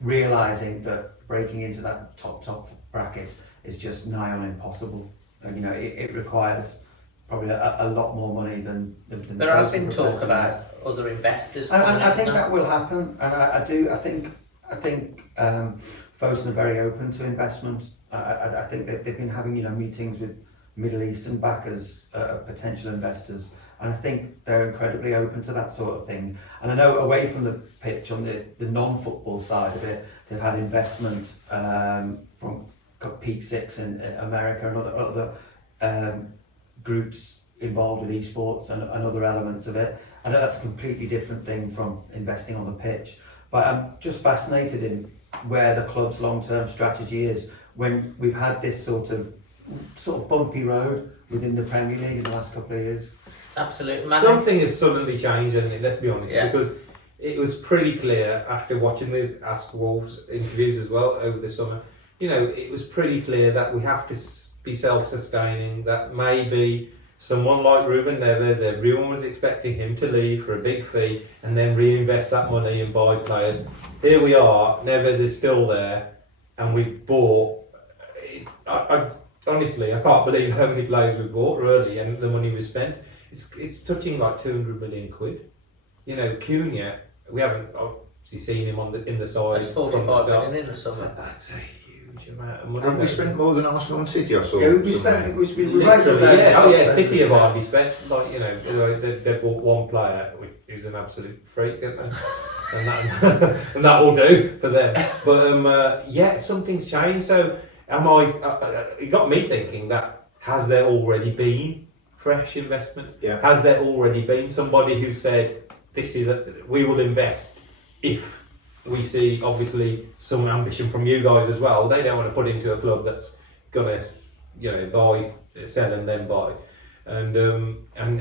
realising that breaking into that top bracket is just nigh on impossible? It requires probably a lot more money than there has been talk about other investors, and I think that will happen. And I think Fosun are very open to investment. I think that they've been having meetings with Middle Eastern backers, potential investors, and I think they're incredibly open to that sort of thing. And I know away from the pitch, on the non-football side of it, they've had investment from Peak Six in America, and other groups involved with esports and other elements of it. I know that's a completely different thing from investing on the pitch, but I'm just fascinated in where the club's long-term strategy is when we've had this sort of bumpy road within the Premier League in the last couple of years. Absolutely. Manny? Something has suddenly changed, hasn't it? Let's be honest, because it was pretty clear after watching these Ask Wolves interviews as well over the summer. It was pretty clear that we have to be self-sustaining, that maybe someone like Ruben Neves, everyone was expecting him to leave for a big fee and then reinvest that money and buy players. Here we are, Neves is still there. and we've bought. Honestly, I can't believe how many players we bought, really, and the money we spent. It's touching like 200 million quid. You know, Cunha, we haven't obviously seen him in the side. That's from the 45 start. million in the summer. That's a huge amount of money. And we spent more than Arsenal and City, I saw. Yeah, we spent. We raised up Literally, there. yeah, City have hardly spent. Like, you know, they bought one player who's an absolute freak, and that will do for them. But yeah, something's changed. So it got me thinking that has there already been fresh investment? Yeah. Has there already been somebody who said we will invest if we see obviously some ambition from you guys as well? They don't want to put into a club that's gonna, you know, buy, sell and then buy. And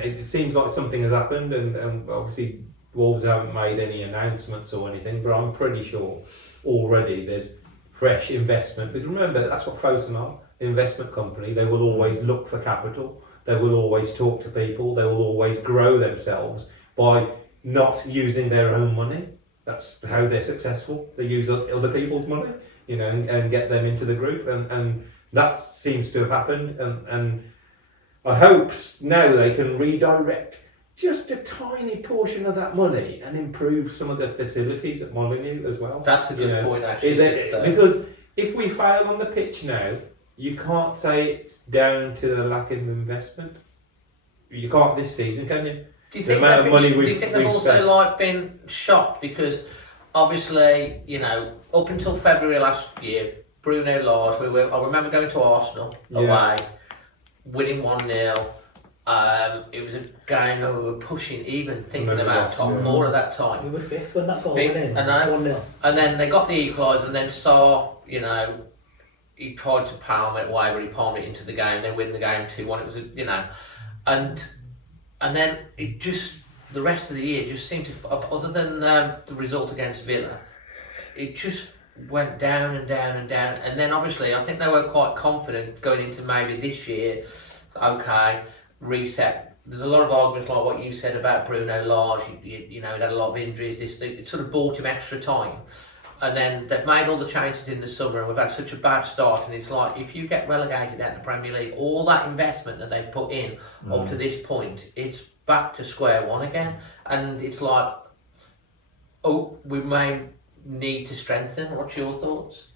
it seems like something has happened, and obviously Wolves haven't made any announcements or anything, but I'm pretty sure already there's fresh investment. But remember, that's what Fosun are, an investment company. They will always look for capital. They will always talk to people. They will always grow themselves by not using their own money. That's how they're successful. They use other people's money, you know, and get them into the group. And that seems to have happened. And I hope now they can redirect just a tiny portion of that money and improve some of the facilities at Molineux as well. That's a good point, actually. Because if we fail on the pitch now, you can't say it's down to the lack of investment. You can't this season, can you? Do you think they've also been shocked because obviously, you know, up until February last year, Bruno Lage, I remember going to Arsenal away, winning 1-0. It was a game that we were pushing, even thinking about top four at that time. We were fifth when that goal went in. 1-0. And then they got the equaliser, and then you know, he tried to palm it away, but he palmed it into the game. They win the game 2-1. It was, you know, and then it just, the rest of the year just seemed to, other than the result against Villa, it just went down and down and down. And then obviously, I think they were quite confident going into maybe this year. Okay, reset. There's a lot of arguments like what you said about Bruno Lage. You know, he had a lot of injuries. It sort of bought him extra time. And then they've made all the changes in the summer, and we've had such a bad start. And it's like, if you get relegated out of the Premier League, all that investment that they've put in up to this point, it's back to square one again. And it's like, oh, we may need to strengthen. What's your thoughts?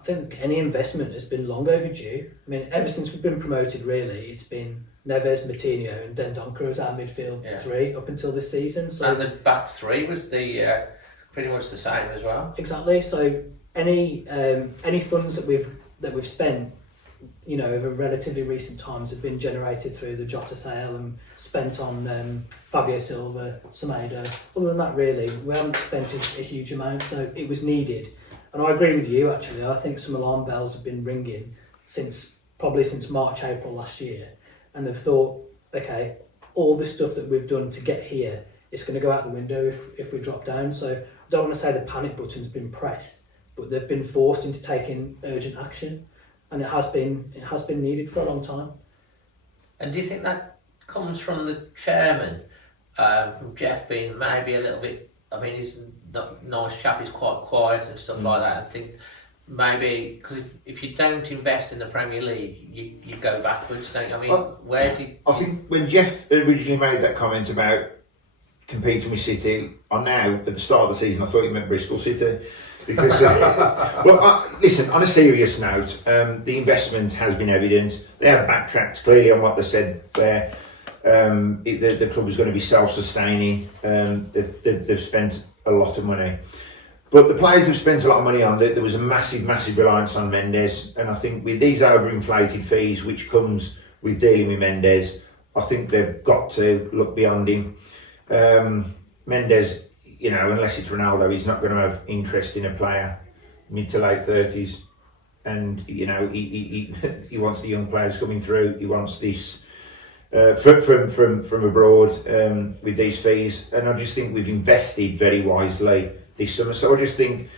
I think any investment has been long overdue. I mean, ever since we've been promoted, really, it's been Neves, Moutinho and Dendoncker as our midfield three up until this season. So, and the back three was the pretty much the same as well. Exactly. So any funds that we've spent, you know, over relatively recent times have been generated through the Jota sale and spent on Fabio Silva, Semedo. Other than that, really, we haven't spent a huge amount, so it was needed. And I agree with you, actually. I think some alarm bells have been ringing probably since March, April last year. And they've thought, okay, all the stuff that we've done to get here, it's going to go out the window if we drop down. So I don't want to say the panic button's been pressed, but they've been forced into taking urgent action. And it has been needed for a long time. And do you think that comes from the chairman, from Jeff being maybe a little bit, I mean, he's not a nice chap, he's quite quiet and stuff like that. I think maybe, because if you don't invest in the Premier League, you go backwards, don't you? I mean, I think when Jeff originally made that comment about competing with City, at the start of the season, I thought he meant Bristol City. Because, listen, on a serious note, the investment has been evident. They have backtracked clearly on what they said there. The club is going to be self-sustaining. They've spent a lot of money. But the players have spent a lot of money on. There was a massive reliance on Mendes. And I think with these overinflated fees, which comes with dealing with Mendes, I think they've got to look beyond him. Mendes, you know, unless it's Ronaldo, he's not going to have interest in a player mid to late 30s, and you know he wants the young players coming through. He wants this from abroad with these fees, and I just think we've invested very wisely this summer. So I just think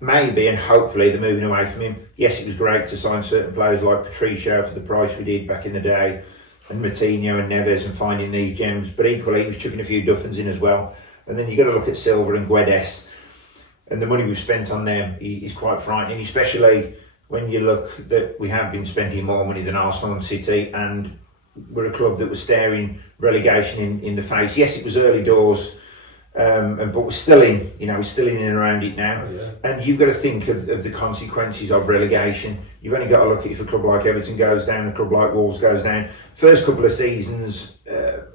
maybe and hopefully they're moving away from him. Yes, it was great to sign certain players like Patricio for the price we did back in the day, and Moutinho and Neves, and finding these gems. But equally, he was chucking a few Duffins in as well. And then you've got to look at Silva and Guedes. and the money we've spent on them is quite frightening, especially when you look that we have been spending more money than Arsenal and City, and we're a club that was staring relegation in the face. Yes, it was early doors, but we're still in, we're still in and around it now. Oh, yeah. And you've got to think of the consequences of relegation. You've only got to look at if a club like Everton goes down, a club like Wolves goes down. First couple of seasons,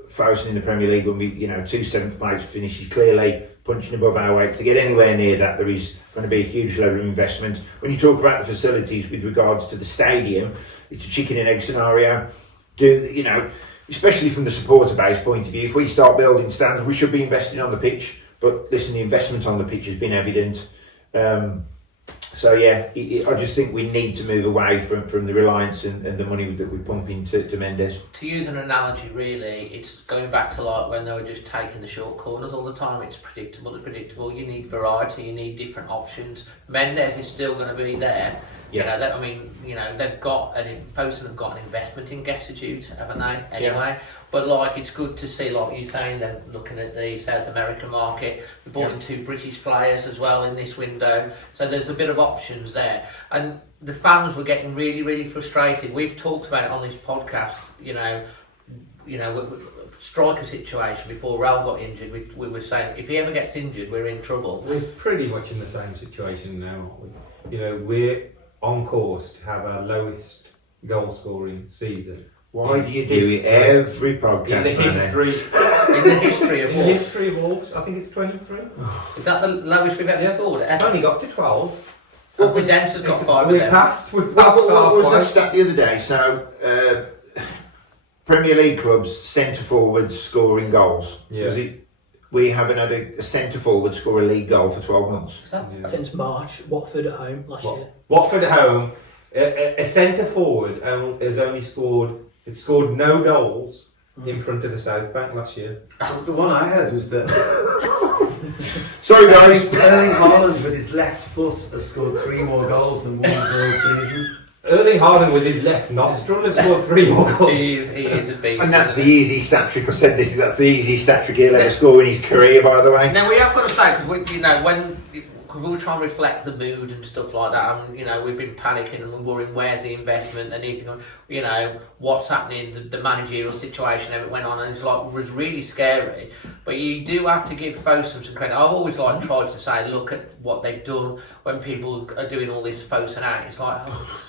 Fowson in the Premier League, when we, 2 7th place finishes, clearly punching above our weight. To get anywhere near that, there is going to be a huge level of investment. When you talk about the facilities with regards to the stadium, it's a chicken and egg scenario. Especially from the supporter base point of view, if we start building stands, we should be investing on the pitch. But listen, the investment on the pitch has been evident. I just think we need to move away from the reliance and the money that we pump into Mendes. To use an analogy, really, it's going back to like when they were just taking the short corners all the time. It's predictable. You need variety. You need different options. Mendes is still going to be there. Yeah. They've got Fosun have got an investment in Institute, haven't they? Anyway, Yeah. But it's good to see, like you're saying, them looking at the South American market. We bought in 2 British players as well in this window, so there's a bit of options there. And the fans were getting really, really frustrated. We've talked about it on this podcast. Striker situation before Raul got injured. We were saying if he ever gets injured, we're in trouble. We're pretty much in the same situation now, aren't we? We're on course to have our lowest goal scoring season. Why do you do it every podcast? In the history of in the history of Wolves, I think it's 23. Is that the lowest we've ever scored? I've only got to 12. With Dents has got 5 of We're them. past. What was that stat the other day? So, Premier League clubs centre forwards scoring goals. Yeah. Was it? We haven't had a centre forward score a league goal for 12 months. Since March, Watford at home last year. Watford at home, a centre forward has only scored no goals in front of the South Bank last year. The one I heard was that Sorry guys. Erling Haaland with his left foot has scored 3 more goals than Wolves all season. Erling Haaland with his left nostril has scored 3 more goals. He is a beast. And that's the easy stat trick. I said this. That's the easy stat trick he'll ever score in his career, by the way. Now we have got to say, because we were trying to reflect the mood and stuff like that, and we've been panicking and we're worrying where's the investment, they need to go, what's happening, the managerial situation, everything went on, and it was really scary. But you do have to give Fosun some credit. I've always tried to say, look at what they've done when people are doing all this Fosun out. It's like,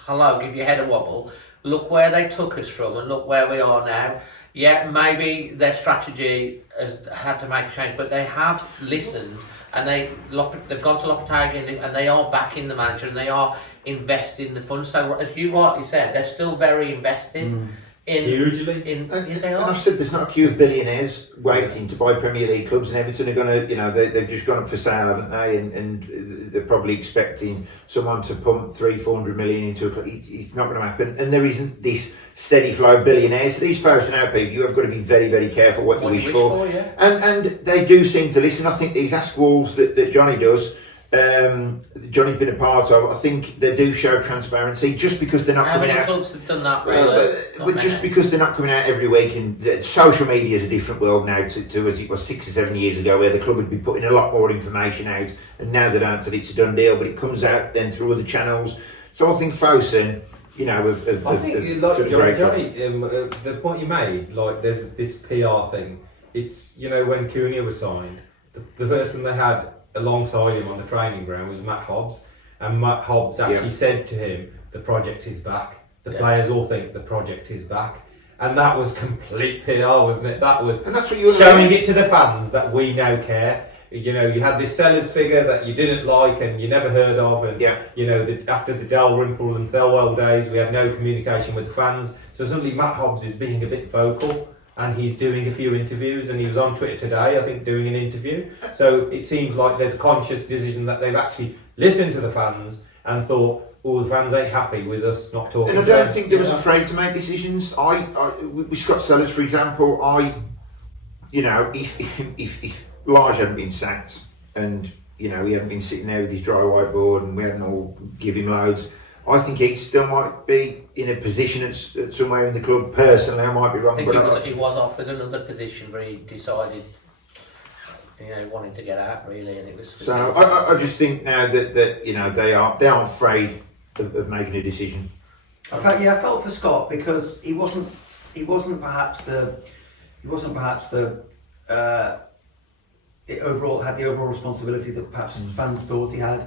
hello, give your head a wobble. Look where they took us from and look where we are now. Yeah, maybe their strategy has had to make a change, but they have listened. And they've gone to Lopetegui and they are backing the manager and they are investing the funds. So as you rightly said, they're still very invested hugely. And I've said there's not a queue of billionaires waiting to buy Premier League clubs, and Everton are going to, they've just gone up for sale, haven't they? And they're probably expecting someone to pump 300-400 million into a club. It's not going to happen. And there isn't this steady flow of billionaires. So these Fosun out people, you have got to be very, very careful what you wish for. Yeah. And they do seem to listen. I think these Ask Wolves that Johnny does, Johnny's been a part of, I think they do show transparency just because they're not coming out. How many clubs have done that? But just because they're not coming out every week, and social media is a different world now to as it was 6 or 7 years ago, where the club would be putting a lot more information out, and now they don't, it's a done deal, but it comes out then through other channels. So I think Fosun, I think like Johnny, the point you made, there's this PR thing. It's when Cunha was signed, the person they had alongside him on the training ground was Matt Hobbs, and Matt Hobbs actually said to him, the project is back. The players all think the project is back, and that was complete PR, wasn't it? That was, and that's what you were showing it to the fans that we now care. You had this sellers figure that you didn't like and you never heard of, and after the Dalrymple and Thelwell days, we had no communication with the fans. So suddenly Matt Hobbs is being a bit vocal. And he's doing a few interviews, and he was on Twitter today, I think, doing an interview. So it seems like there's a conscious decision that they've actually listened to the fans and thought, the fans ain't happy with us not talking. And I don't think they was afraid to make decisions. With Scott Sellers, for example, if Lage hadn't been sacked and he hadn't been sitting there with his dry whiteboard and we hadn't all give him loads, I think he still might be in a position at somewhere in the club. Personally, I might be wrong. I think he was offered another position, but he decided wanting to get out really, and it was. So I just think now that they aren't afraid of making a decision. I felt for Scott because he wasn't perhaps the overall responsibility that perhaps fans thought he had.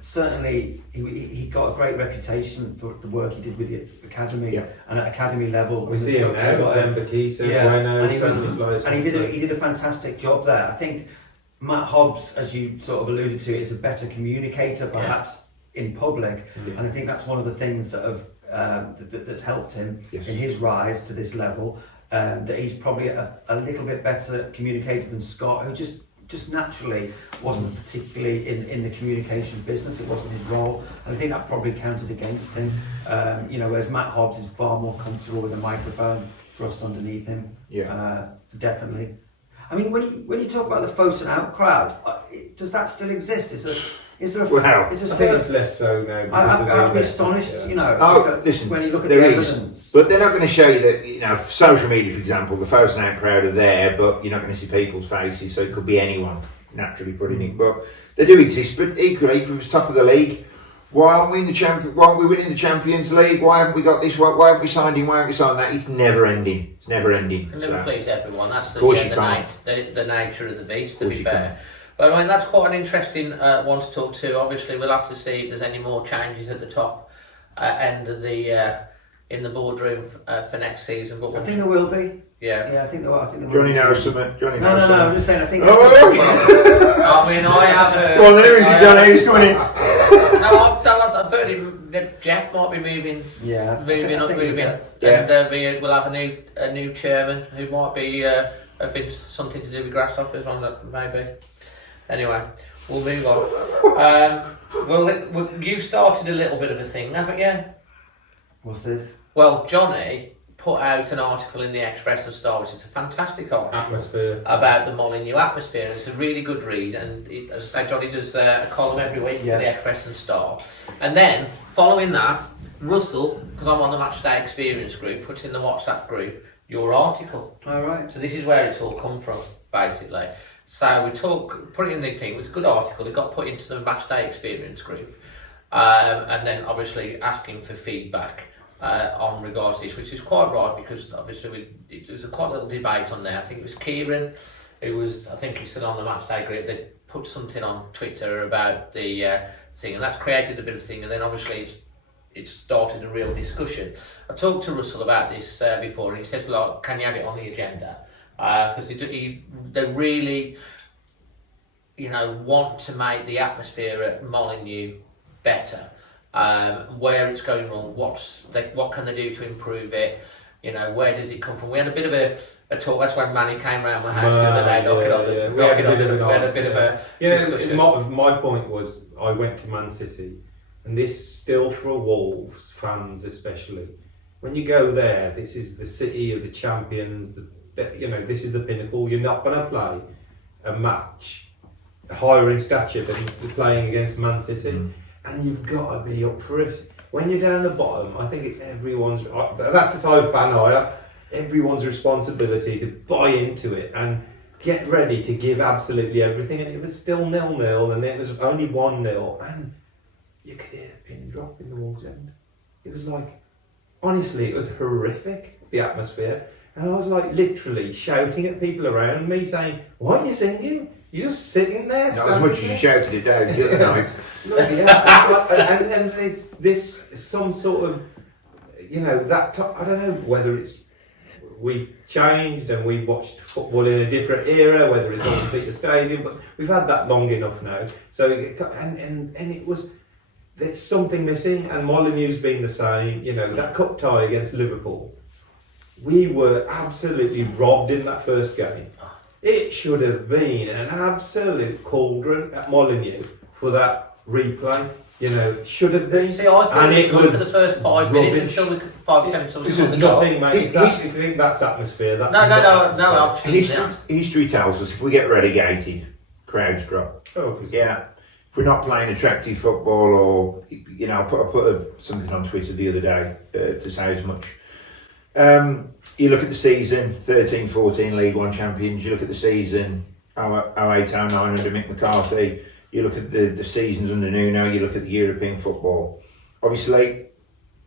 Certainly, he got a great reputation for the work he did with the academy and at academy level. We see him now, got Mbakisa, and he did a fantastic job there. I think Matt Hobbs, as you sort of alluded to, is a better communicator perhaps in public, and I think that's one of the things that have that's helped him in his rise to this level. That he's probably a little bit better communicator than Scott, who just naturally wasn't particularly in the communication business. It wasn't his role, and I think that probably counted against him. Whereas Matt Hobbs is far more comfortable with a microphone thrust underneath him. Definitely. I mean, when you talk about the Fosun out crowd, does that still exist? Is there I think it's less so now. I'd be astonished, listen, when you look at there the is, evidence. but they're not going to show you that, social media, for example, the Fosun out crowd are there, but you're not going to see people's faces, so it could be anyone naturally putting it. But they do exist. But equally, if it was top of the league, why aren't we winning the Champions League? Why haven't we got this? Why haven't we signed him? Why haven't we signed that? It's never ending. It's never ending. It never please everyone. That's the nature of the beast, to be fair. But I mean, that's quite an interesting one to talk to. Obviously, we'll have to see if there's any more changes at the top end of the in the boardroom for next season. But I think there will be. Yeah, I think there will. Johnny knows something. No, I'm just saying. I think. I mean, I have. Go on, there is it, Johnny. Who's coming in? I've heard Jeff might be moving. Yeah, moving. And we'll have a new chairman who might be having something to do with grasshoppers on that, maybe. Anyway, we'll move on. You started a little bit of a thing, haven't you? What's this? Well, Johnny put out an article in the Express and Star, which is a fantastic article about the Molineux Atmosphere. It's a really good read, and as I say, Johnny does a column every week in the Express and Star. And then, following that, Russell, because I'm on the Matchday Experience group, puts in the WhatsApp group your article. All right. So this is where it's all come from, basically. So we put it in the thing. It was a good article. It got put into the Matchday Experience group, and then obviously asking for feedback on regards to this, which is quite right because obviously it was a quite little debate on there. I think it was Kieran, who was, I think he said on the Matchday group, they put something on Twitter about the thing, and that's created a bit of thing. And then obviously it started a real discussion. I talked to Russell about this before, and he says, "Well, can you have it on the agenda?" Because they really, want to make the atmosphere at Molineux better. Where it's going wrong, what can they do to improve it? Where does it come from? We had a bit of a talk. That's when Manny came round my house the other day, we had a bit of a discussion. My point was, I went to Man City, and this still for Wolves fans especially. When you go there, this is the city of the champions. This is the pinnacle. You're not going to play a match higher in stature than you're playing against Man City, and you've got to be up for it. When you're down the bottom, I think it's everyone's. That's the type of fan I am. Everyone's responsibility to buy into it and get ready to give absolutely everything. And it was still 0-0, and it was only 1-0, and you could hear a pin drop in the Wolves' end. It was like, honestly, it was horrific, the atmosphere. And I was like literally shouting at people around me saying, "Why aren't you singing? You're just sitting there." Not as much as you shouted it down the other night. and it's this some sort of, I don't know whether we've changed and we've watched football in a different era, whether it's obviously the stadium, but we've had that long enough now. So there's something missing, and Molineux's been the same. That cup tie against Liverpool. We were absolutely robbed in that first game. It should have been an absolute cauldron at Molineux for that replay. Should have been. See, I think it was for the first 5 minutes until the 5-10 until the nothing, mate. If you think that's atmosphere, that's no. History tells us if we get relegated, crowds drop. Yeah. If we're not playing attractive football, or I put something on Twitter the other day to say as much. You look at the season, 13-14 League One champions. You look at the season, 08-09 under Mick McCarthy, you look at the seasons under Nuno, you look at the European football. Obviously,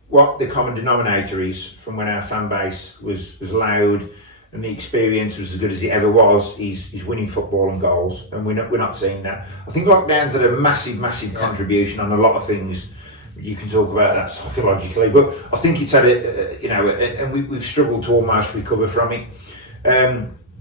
what the common denominator is from when our fan base was loud and the experience was as good as it ever was, is winning football and goals, and we're not seeing that. I think lockdowns had a massive contribution on a lot of things. You can talk about that psychologically, but I think it's had and we've struggled to almost recover from it.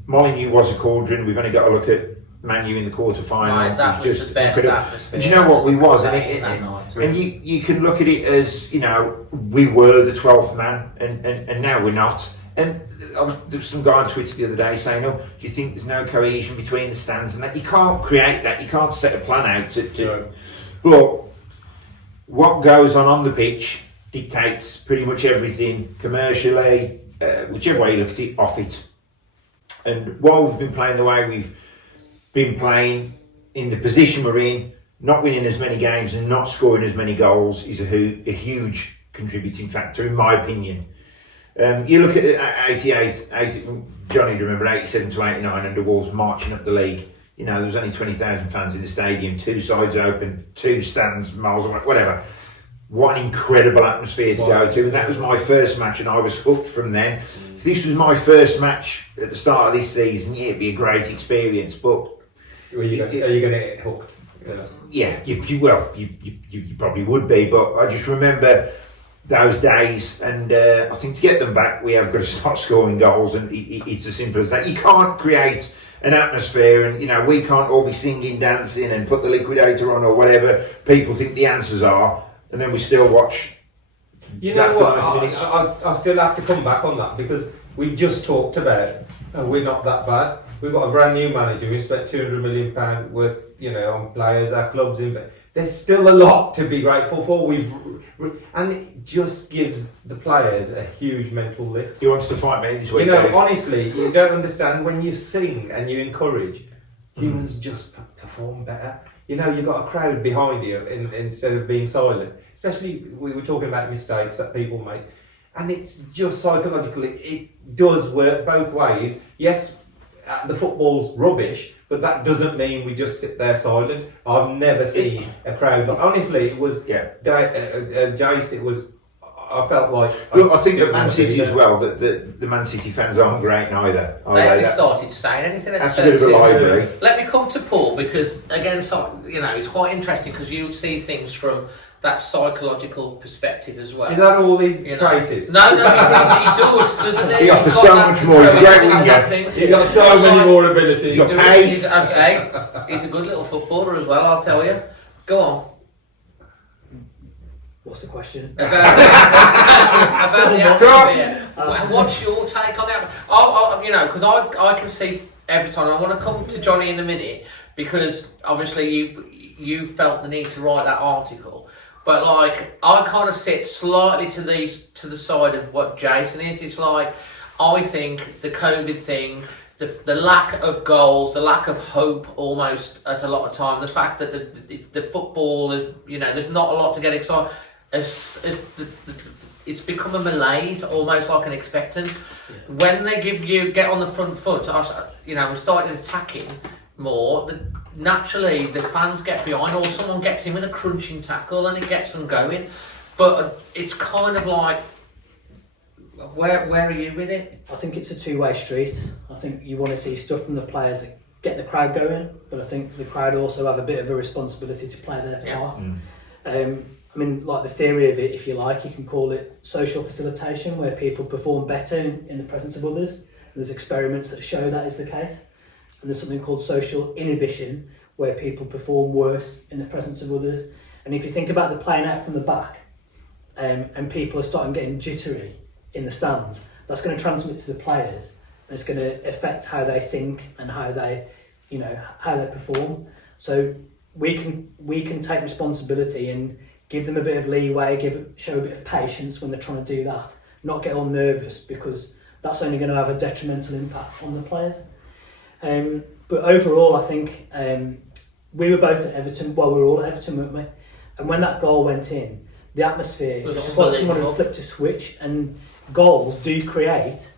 Molineux was a cauldron. We've only got to look at Manny in the quarter-final. Right, that was just the best atmosphere. And do you know what we was? And you can look at it as, we were the 12th man, and now we're not. And there was some guy on Twitter the other day saying, "Oh, do you think there's no cohesion between the stands?" And that you can't create that. You can't set a plan out to. But what goes on the pitch dictates pretty much everything commercially, whichever way you look at it, off it. And while we've been playing the way we've been playing, in the position we're in, not winning as many games and not scoring as many goals is a huge contributing factor, in my opinion. You look at 88, Johnny, remember 87 to 89 under Wolves marching up the league. There was only 20,000 fans in the stadium, 2 sides open, 2 stands miles away, whatever. What an incredible atmosphere to go to. And that was my first match, and I was hooked from then. If this was my first match at the start of this season, it'd be a great experience. But are you going to get hooked? Yeah, you probably would be. But I just remember those days, and I think to get them back, we have got to start scoring goals, and it's as simple as that. You can't create an atmosphere, and we can't all be singing, dancing, and put the liquidator on or whatever people think the answers are, and then we still watch. You know what? I still have to come back on that, because we've just talked about we're not that bad. We've got a brand new manager. We spent £200 million worth, on players. Our club's in. There's still a lot to be grateful for. And it just gives the players a huge mental lift. He wants to fight me this week. Honestly, you don't understand when you sing and you encourage, humans just perform better. You've got a crowd behind you instead of being silent. Especially, we were talking about mistakes that people make. And it's just psychologically, it does work both ways. Yes, the football's rubbish, but that doesn't mean we just sit there silent. I've never seen a crowd honestly, it was Jace, it was. I felt like. Look, I think at Man City as well, that the Man City fans aren't great neither. They haven't started saying anything. That's a bit of a library. Let me come to Paul, because again, it's quite interesting because you see things from that psychological perspective as well. Is that all these traitors? No, he does, doesn't he? He offers so much more. He's a great winger. He's got so many more abilities. He's got pace. He's a good little footballer as well, I'll tell you. Go on. What's the question? About the atmosphere. What's your take on that? Because I can see every time. I want to come to Johnny in a minute, because obviously you felt the need to write that article. But I kind of sit slightly to the side of what Jason is. It's like, I think the COVID thing, the lack of goals, the lack of hope almost at a lot of time, the fact that the football is, there's not a lot to get excited. It's become a malaise, almost like an expectant. Yeah. When they get on the front foot, we started attacking more. Naturally, the fans get behind, or someone gets in with a crunching tackle and it gets them going. But it's kind of like, where are you with it? I think it's a two-way street. I think you want to see stuff from the players that get the crowd going, but I think the crowd also have a bit of a responsibility to play their part. Like the theory of it, if you like, you can call it social facilitation, where people perform better in the presence of others. And there's experiments that show that is the case. And there's something called social inhibition, where people perform worse in the presence of others. And if you think about the playing out from the back, and people are starting getting jittery in the stands, that's going to transmit to the players. And it's going to affect how they think and how they perform. So we can take responsibility and give them a bit of leeway, show a bit of patience when they're trying to do that. Not get all nervous, because that's only going to have a detrimental impact on the players. But overall, I think we were both at Everton. Well, we were all at Everton, weren't we? And when that goal went in, the atmosphere, it's like someone had flipped a switch, and goals do create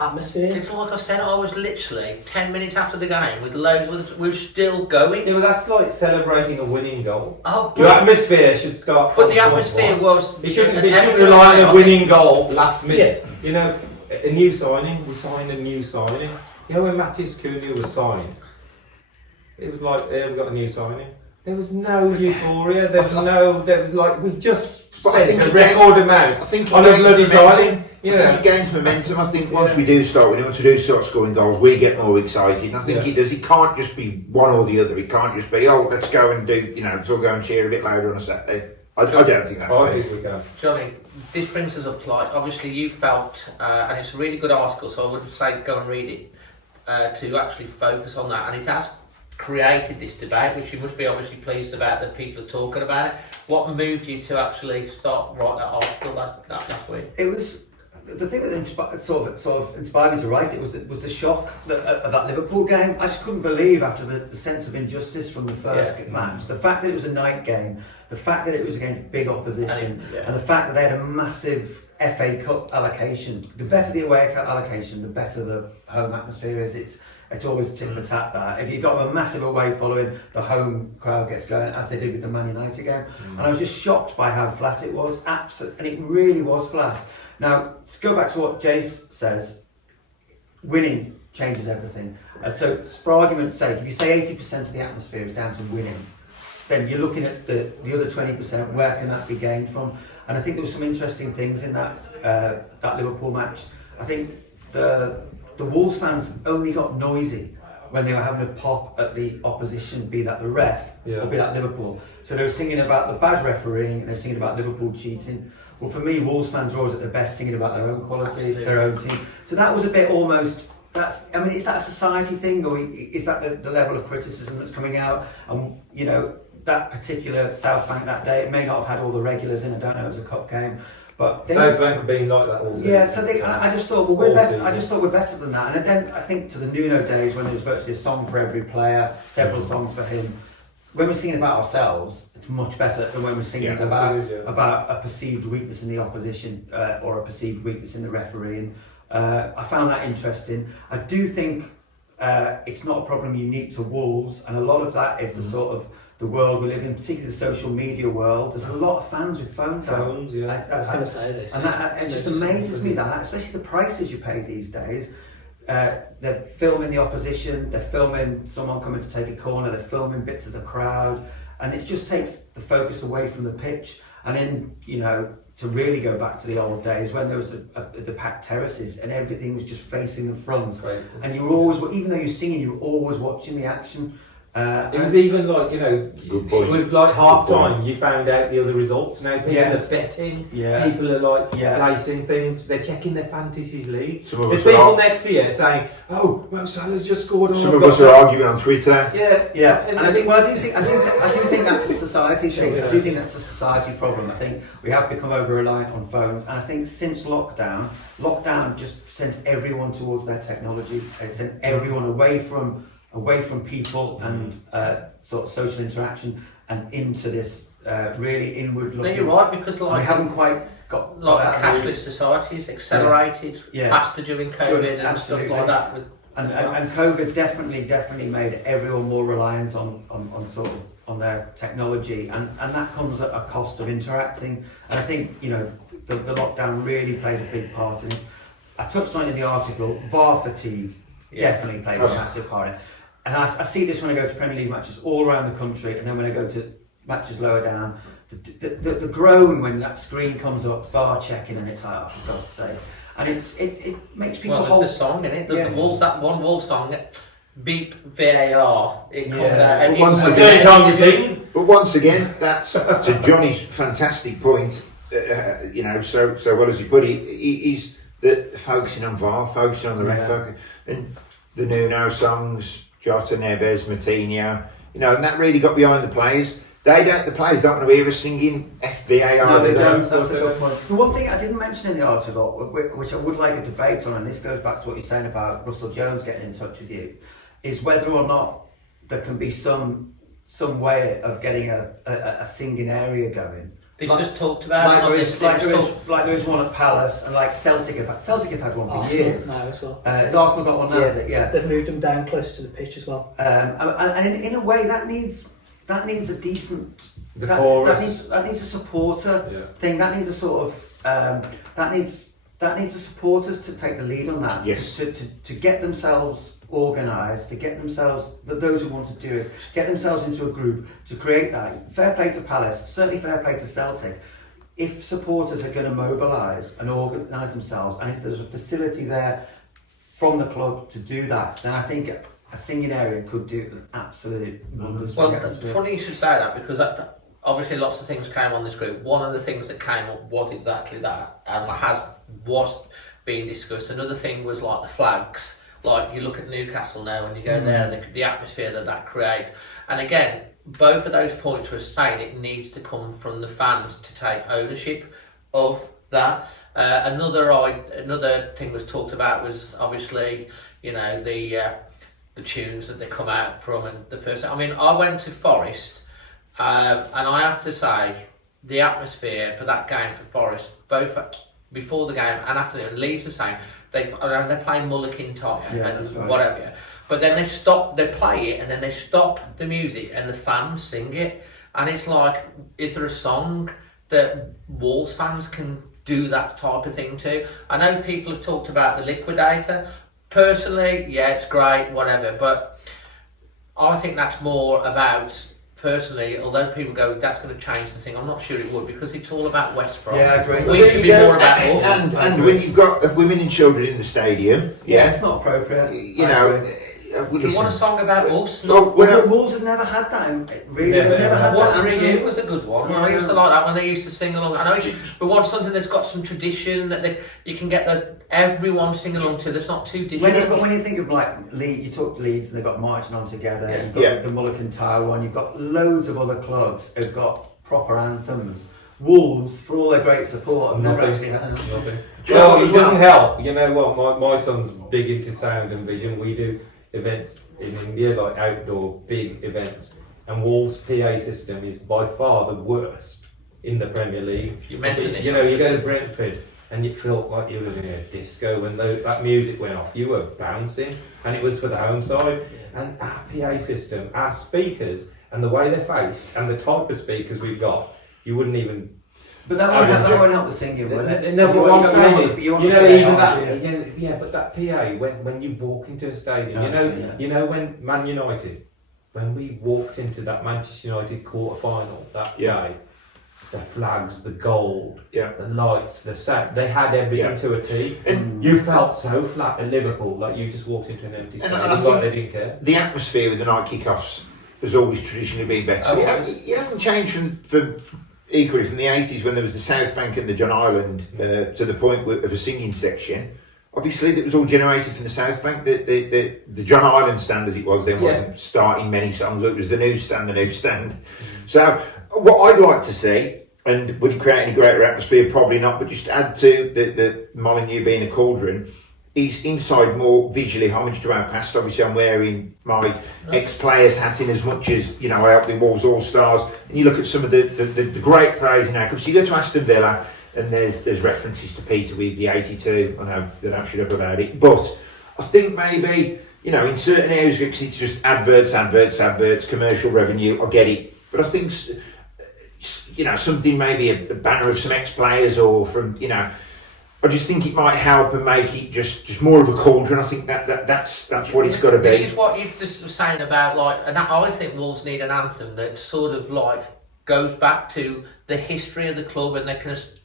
atmosphere. It's like I said, I was literally 10 minutes after the game with loads, we were still going. Yeah, but that's like celebrating a winning goal. Oh, Your but, atmosphere should start. but from the atmosphere one. was... It shouldn't Everton rely on I a think- winning goal last minute. You know, a new signing. We signed a new signing. You know when Matheus Cunha was signed, it was like, we've got a new signing. There was no euphoria. There was like we just But I spent think a record amount I think on a bloody signing. I think it gains momentum. I think once we do start winning, once we do start scoring goals, we get more excited. And I think it does. It can't just be one or the other. It can't just be, oh, let's go and do, let's all go and cheer a bit louder on a Saturday. I don't think that's I right. think we can. Johnny, this brings us up to like, obviously you felt, and it's a really good article, so I would say go and read it, to actually focus on that. And it has created this debate, which you must be obviously pleased about that people are talking about it. What moved you to actually start write that article last week? It was the thing that sort of inspired me to write it was the shock of that Liverpool game. I just couldn't believe after the sense of injustice from the first match, the fact that it was a night game, the fact that it was against big opposition, and the fact that they had a massive FA Cup allocation. The better the away allocation, the better the home atmosphere is. It's always tit for tat that. If you've got a massive away following, the home crowd gets going, as they did with the Man United game. And I was just shocked by how flat it was. And it really was flat. Now, to go back to what Jace says, winning changes everything. So, for argument's sake, if you say 80% of the atmosphere is down to winning, then you're looking at the other 20%, where can that be gained from? And I think there were some interesting things in that Liverpool match. I think the Wolves fans only got noisy when they were having a pop at the opposition, be that the ref or be that Liverpool. So they were singing about the bad refereeing and they were singing about Liverpool cheating. Well, for me, Wolves fans are always at their best singing about their own qualities, their own team. So that was a bit almost... is that a society thing, or is that the level of criticism that's coming out? And, that particular South Bank that day, it may not have had all the regulars in, I don't know, it was a cup game. But South Bank have been like that all season. Yeah, so I just thought, we're better than that. And then I think to the Nuno days when there was virtually a song for every player, several songs for him. When we're singing about ourselves, it's much better than when we're singing about a perceived weakness in the opposition or a perceived weakness in the referee. And I found that interesting. I do think it's not a problem unique to Wolves, and a lot of that is the sort of the world we live in, particularly the social media world. There's a lot of fans with phones out. I was going to say this. And it just amazes me that, especially the prices you pay these days. They're filming the opposition, they're filming someone coming to take a corner, they're filming bits of the crowd, and it just takes the focus away from the pitch. And then, to really go back to the old days when there was the packed terraces and everything was just facing the front. Right. And you were always, even though you're singing, you were always watching the action. It was even like, it was like half time, you found out the other results. Now people are betting, people are like placing things, they're checking their fantasy league. There's people next to you saying, oh, Mo Salah's just scored. Some of us are arguing on Twitter. Yeah. And I do think that's a society thing. I do think that's a society problem. I think we have become over-reliant on phones, and I think since lockdown just sent everyone towards their technology. It sent everyone away from people and sort of social interaction and into this really inward looking. No, you're right, because we haven't quite got the cashless societies accelerated faster during COVID and stuff like that. And COVID definitely made everyone more reliant on their technology, and that comes at a cost of interacting. And I think the lockdown really played a big part in it. I touched on it in the article. VAR fatigue definitely plays a massive part in it. And I see this when I go to Premier League matches all around the country, and then when I go to matches lower down, the groan when that screen comes up, VAR checking, and it's like, oh, for God's sake. And it makes people hold... there's a song in it, the Wolves, that one Wolves song, beep VAR, it comes out. And but once again, that's to Johnny's fantastic point, so well as you put it, is that focusing on VAR, focusing on the ref, and the Nuno songs, Jota, Neves, Matinho, and that really got behind the players. The players don't want to hear us singing FVAR. No, they don't. That's a good point. The one thing I didn't mention in the article, which I would like a debate on, and this goes back to what you're saying about Russell Jones getting in touch with you, is whether or not there can be some way of getting a singing area going This just talked about like there was one at Palace, and like Celtic have had one for years. Now as well. Has Arsenal got one now? Is it? Yeah. They've moved them down closer to the pitch as well. And in a way, that needs a decent. Chorus. That needs a supporter thing. That needs a sort of that needs the supporters to take the lead on that. Yes. To get themselves organised, to get themselves those who want to do it, get themselves into a group to create that. Fair play to Palace, certainly fair play to Celtic. If supporters are going to mobilise and organise themselves, and if there's a facility there from the club to do that, then I think a singing area could do an absolute wonders. Well, it's funny you should say that, because obviously lots of things came on this group. One of the things that came up was exactly that, and was being discussed. Another thing was like the flags. Like you look at Newcastle now, and you go there, the atmosphere that creates. And again, both of those points were saying it needs to come from the fans to take ownership of that. Another thing was talked about was obviously, you know, the tunes that they come out from, and the first. I mean, I went to Forest, and I have to say the atmosphere for that game for Forest, both before the game and after, and Leeds the same. They're playing Mulligan time and right. whatever, but then they play it, and then they stop the music and the fans sing it, and it's like, is there a song that Wolves fans can do that type of thing too? I know people have talked about the Liquidator. Personally, yeah, it's great, whatever, but I think that's more about, personally, although people go, that's going to change the thing, I'm not sure it would, because it's all about West Brom. Yeah, I agree. We should be more about us. And when you've got women and children in the stadium, it's not appropriate. you know, You want a song about us? Well, Wolves have never had that. Really, they've never had What that. for you was a good one. I used to like that when they used to sing along. I know, we want something that's got some tradition that you can get everyone sing along to. That's not too digital. When you think of like Leeds, you talk Leeds, and they've got marching on together. Yeah. You've got the Mulligan Tower one. You've got loads of other clubs who've got proper anthems. Wolves, for all their great support, have never actually had enough. Well, it doesn't help. You know what? My son's big into sound and vision. We do events in India, like outdoor big events, and Wolves' PA system is by far the worst in the Premier League. You mentioned this. You know, you go to Brentford and you felt like you were in a disco when that music went off. You were bouncing, and it was for the home side. And our PA system, our speakers, and the way they're faced, and the type of speakers we've got, you wouldn't even. But that won't help the singing, will it? No, but what I'm saying is, you know, even that, Yeah. yeah, but that PA, when you walk into a stadium, you know when Man United, when we walked into that Manchester United quarter-final that day, the flags, the gold, the lights, the sound, they had everything to a T. And you felt so flat at Liverpool, like you just walked into an empty stadium, like they didn't care. The atmosphere with the night kickoffs has always traditionally been better. It hasn't changed from equally from the 80s when there was the South Bank and the John Island to the point of a singing section. Obviously, that was all generated from the South Bank. The John Island stand, as it was then, wasn't starting many songs. It was the newsstand. So, what I'd like to see, and would it create any greater atmosphere? Probably not, but just add to the Molineux being a cauldron, is inside more visually homage to our past. Obviously, I'm wearing my ex-players hat in as much as, you know, I help the Wolves All-Stars. And you look at some of the great praise in our cups. You go to Aston Villa, and there's references to Peter with the 82. I know they don't shut up about it. But I think maybe, you know, in certain areas, because it's just adverts, commercial revenue, I get it. But I think, you know, something, maybe a banner of some ex-players or from, you know, I just think it might help and make it just more of a cauldron. I think that's what it's got to be. This is what you just were saying about, like, and I think Wolves need an anthem that sort of like goes back to the history of the club, and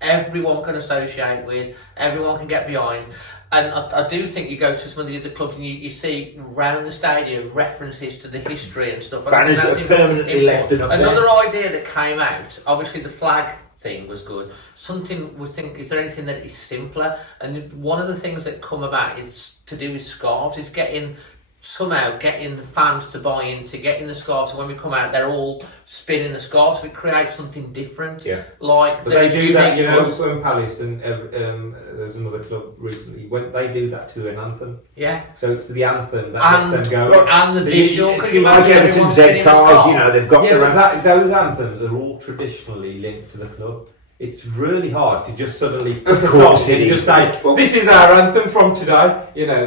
everyone can associate with, everyone can get behind. And I do think you go to some of the other clubs and you see around the stadium references to the history and stuff. Banners that are permanently left up there. Another idea that came out, obviously the flag thing was good. Something we think, is there anything that is simpler? And one of the things that come about is to do with scarves, is getting somehow getting the fans to buy into getting the scarves, so when we come out they're all spinning the scarves, so it creates something different. Yeah. Like But they do that, you know, unique to us. when Palace and there's another club recently, when they do that to an anthem. Yeah. So it's the anthem that gets them going. Look, and the So visual. it's Could you like Like imagine Everton everyone Z spinning the cars, scarf? you know, they've got Yeah, their but own. those anthems are all traditionally linked to the club. It's really hard to just suddenly pick Of a course song it and is. just say, Well- this is our anthem from today. You know,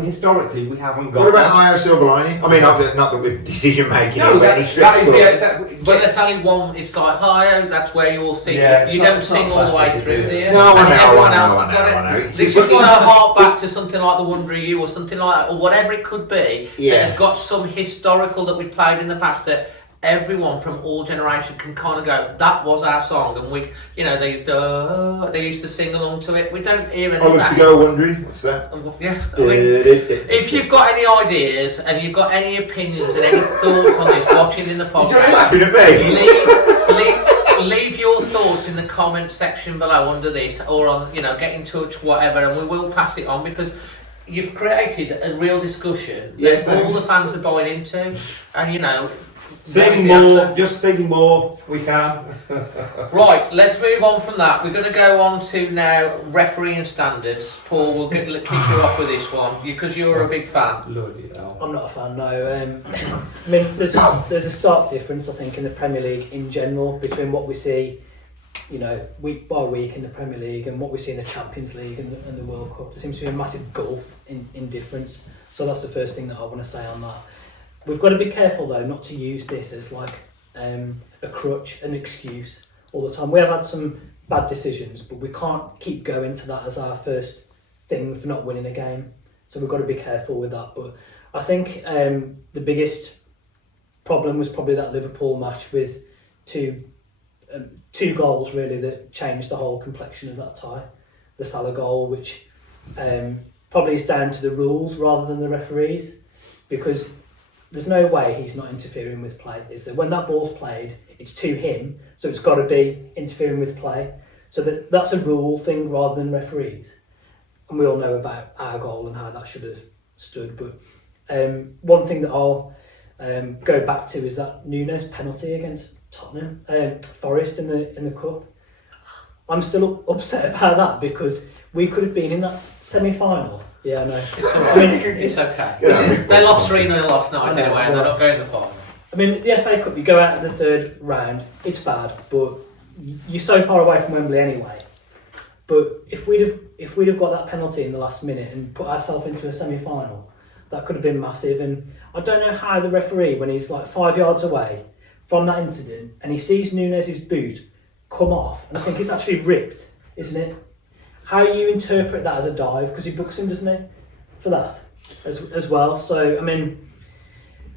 historically we haven't got What about that. IO Silver Lining? I mean, not that we're decision making No, by any that stretch, is but- But there's only one. It's like hi, that's where you all sing. Yeah, you it's don't not sing all the way classic, through, is it? do you? No, I And know, everyone I know, else I has know, got I know. it. It's- They've just but- got to hark back to something like the Wonder of You or something like, or whatever it could be. Yeah. That has got some historical that we've played in the past that everyone from all generations can kind of go, that was our song, and we, you know, they used to sing along to it. We don't hear any I of was that. to go wondering, what's that? Yeah, I mean, if you've got any ideas and you've got any opinions and any thoughts on this, watching in the You're podcast, laughing at me. leave your thoughts in the comment section below under this, or on, you know, get in touch, whatever, and we will pass it on, because you've created a real discussion Yeah, that all thanks. the fans are buying into, and you know. Sing that is the more, answer. just sing more, we can. Right, let's move on from that. We're going to go on to now refereeing standards. Paul, we'll kick you off with this one because you're a big fan. Bloody hell. I'm not a fan, no. I mean, there's a stark difference, I think, in the Premier League in general between what we see, you know, week by week in the Premier League and what we see in the Champions League and the World Cup. There seems to be a massive gulf in difference. So that's the first thing that I want to say on that. We've got to be careful, though, not to use this as like a crutch, an excuse all the time. We have had some bad decisions, but we can't keep going to that as our first thing for not winning a game. So we've got to be careful with that. But I think the biggest problem was probably that Liverpool match with two goals really that changed the whole complexion of that tie. The Salah goal, which probably is down to the rules rather than the referees, because there's no way he's not interfering with play. Is that when that ball's played, it's to him, so it's got to be interfering with play. So that's a rule thing rather than referees. And we all know about our goal and how that should have stood. But one thing that I'll go back to is that Nunes penalty against Tottenham, Forest in the cup. I'm still upset about that because we could have been in that semi-final. Yeah, I know. I mean, It's okay. Yeah. They lost 3-0 last night I know, anyway, and they're not going the final. I mean, the FA Cup, you go out in the third round, it's bad, but you're so far away from Wembley anyway. But if we'd have got that penalty in the last minute and put ourselves into a semi-final, that could have been massive. And I don't know how the referee, when he's like 5 yards away from that incident, and he sees Nunes' boot come off, and I think it's actually ripped, isn't it? How you interpret that as a dive, because he books him, doesn't he, for that as well. So I mean,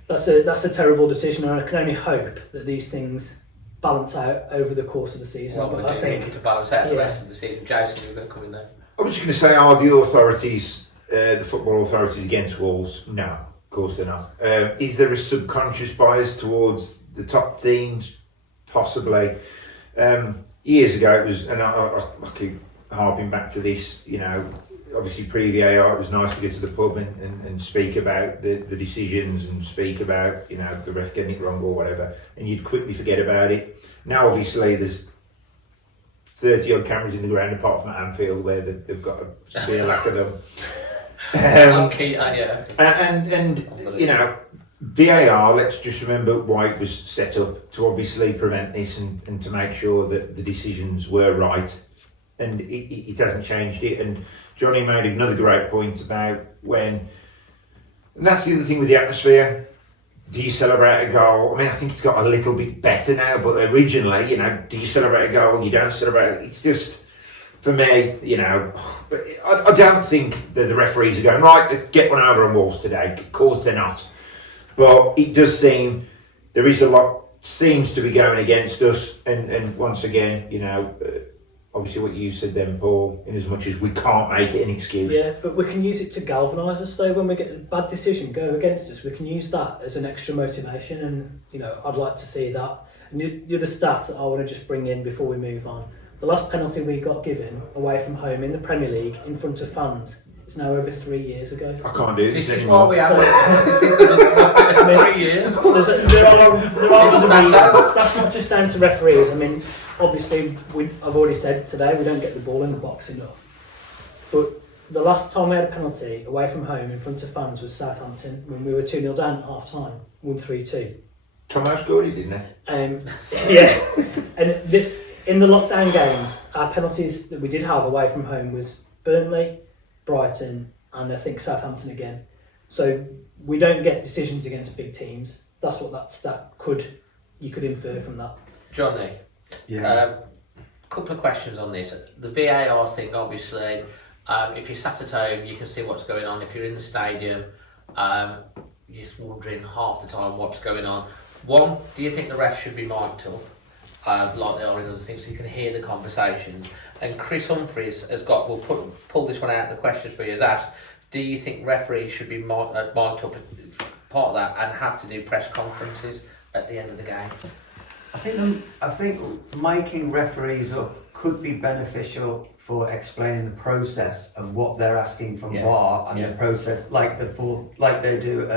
that's a terrible decision, and I can only hope that these things balance out over the course of the season. Well, but we I do think need to balance out the yeah. rest of the season. Jason, you're going to come in there. I was just going to say, are the authorities, the football authorities, against Wolves? No, of course they're not. Is there a subconscious bias towards the top teams? Possibly. Years ago, it was, and I keep harping back to this, you know, obviously pre-VAR, it was nice to go to the pub and speak about the decisions and speak about, you know, the ref getting it wrong or whatever, and you'd quickly forget about it. Now, obviously, there's 30 odd cameras in the ground apart from at Anfield where they've got a severe lack of them. Okay, yeah. And you know, VAR, let's just remember why it was set up, to obviously prevent this and to make sure that the decisions were right. And it hasn't changed it. And Johnny made another great point about when, and that's the other thing with the atmosphere. Do you celebrate a goal? I mean, I think it's got a little bit better now, but originally, you know, do you celebrate a goal? You don't celebrate it. It's just, for me, you know, I don't think that the referees are going, right, let's get one over on Wolves today. Of course they're not. But it does seem, there is a lot, seems to be going against us. And once again, you know, obviously what you said then, Paul, in as much as we can't make it an excuse. Yeah, but we can use it to galvanise us though. When we get a bad decision go against us, we can use that as an extra motivation, and you know, I'd like to see that. And the other stat that I want to just bring in before we move on, the last penalty we got given away from home in the Premier League in front of fans It's now over 3 years ago. I can't do this This is why anymore. we have So- this is 3 years. There are other reasons. That's not just down to referees. I mean, obviously, I've already said today we don't get the ball in the box enough. But the last time we had a penalty away from home in front of fans was Southampton when we were 2-0 down at half time, won 3-2. Tomo scored it, didn't he? Yeah, and in the lockdown games, our penalties that we did have away from home was Burnley, Brighton, and I think Southampton again. So we don't get decisions against big teams. That's what that stat you could infer from that. Johnny, couple of questions on this. The VAR thing, obviously, if you're sat at home, you can see what's going on. If you're in the stadium, you're just wondering half the time what's going on. One, do you think the refs should be mic'd up, like they are in other things, so you can hear the conversations? And Chris Humphries has got, we'll pull this one out, the questions for you, has asked, do you think referees should be mic'd up, part of that, and have to do press conferences at the end of the game? I think miking referees up could be beneficial for explaining the process of what they're asking from VAR and the process, like they do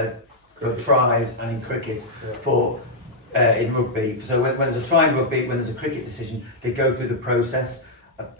for tries and in cricket for in rugby. So when there's a try in rugby, when there's a cricket decision, they go through the process.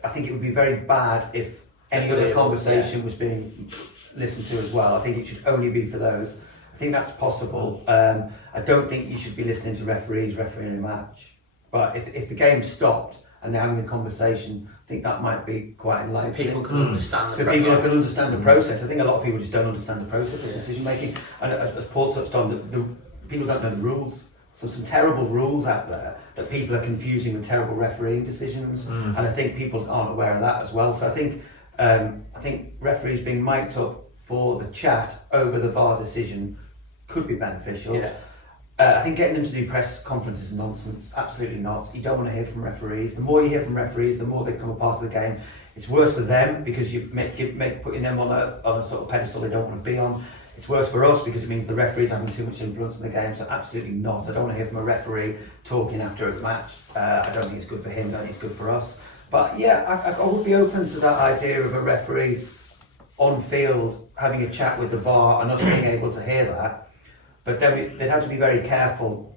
I think it would be very bad if any other conversation was being listened to as well. I think it should only be for those. I think that's possible. I don't think you should be listening to referees refereeing a match. But if the game stopped and they're having a conversation, I think that might be quite enlightening. So people can understand So people can understand the process. I think a lot of people just don't understand the process of decision making. And as Paul touched on, the people don't know the rules. So some terrible rules out there that people are confusing with terrible refereeing decisions. And I think people aren't aware of that as well. So I think referees being mic'd up for the chat over the VAR decision could be beneficial. Yeah. I think getting them to do press conferences is nonsense. Absolutely not. You don't want to hear from referees. The more you hear from referees, the more they become a part of the game. It's worse for them because you make putting them on a sort of pedestal they don't want to be on. It's worse for us because it means the referee's having too much influence in the game. So absolutely not. I don't want to hear from a referee talking after a match. I don't think it's good for him. I don't think it's good for us. But yeah, I would be open to that idea of a referee on field having a chat with the VAR and us being able to hear that. But then they'd have to be very careful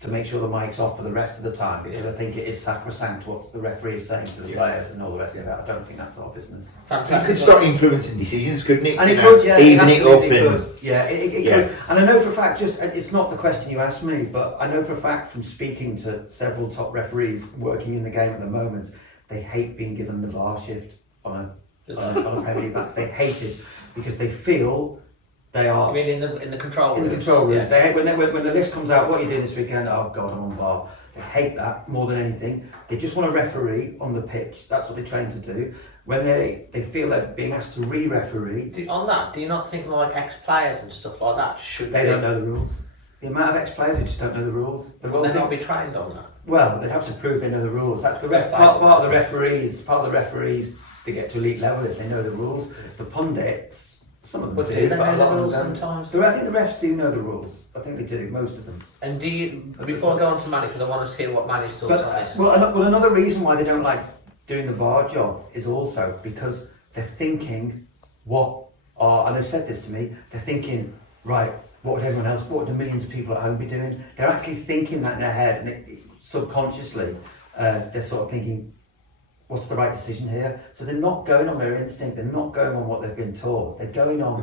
to make sure the mic's off for the rest of the time, because I think it is sacrosanct what the referee is saying to the players and all the rest of it. I don't think that's our business. It could start influencing decisions, couldn't it? And it could, yeah. Even it up. Could. Yeah, it could. And I know for a fact, it's not the question you asked me, but I know for a fact from speaking to several top referees working in the game at the moment, they hate being given the VAR shift on a Premier League match. They hate it because they feel they are. I mean, in the control room. In the control room. Yeah. They hate when the list comes out. What are you doing this weekend? Oh God, I'm on VAR. They hate that more than anything. They just want a referee on the pitch. That's what they train to do. When they feel they're being asked to re-referee. On that, do you not think like ex-players and stuff like that should? They don't know the rules. The amount of ex-players who just don't know the rules. Will they not be trained on that? Well, they'd have to prove they know the rules. That's the part of the referees. Part of the referees to get to elite level is they know the rules. The pundits. Some of them do they but know a the lot of rules them don't. sometimes? I think the refs do know the rules. I think they do, most of them. And do you, before I go on to Manny, because I want to hear what Manny's thoughts on this. Well, another reason why they don't like doing the VAR job is also because they're thinking and they've said this to me, they're thinking, right, what would the millions of people at home be doing? They're actually thinking that in their head, and subconsciously, they're sort of thinking, what's the right decision here? So they're not going on their instinct, they're not going on what they've been taught. They're going on,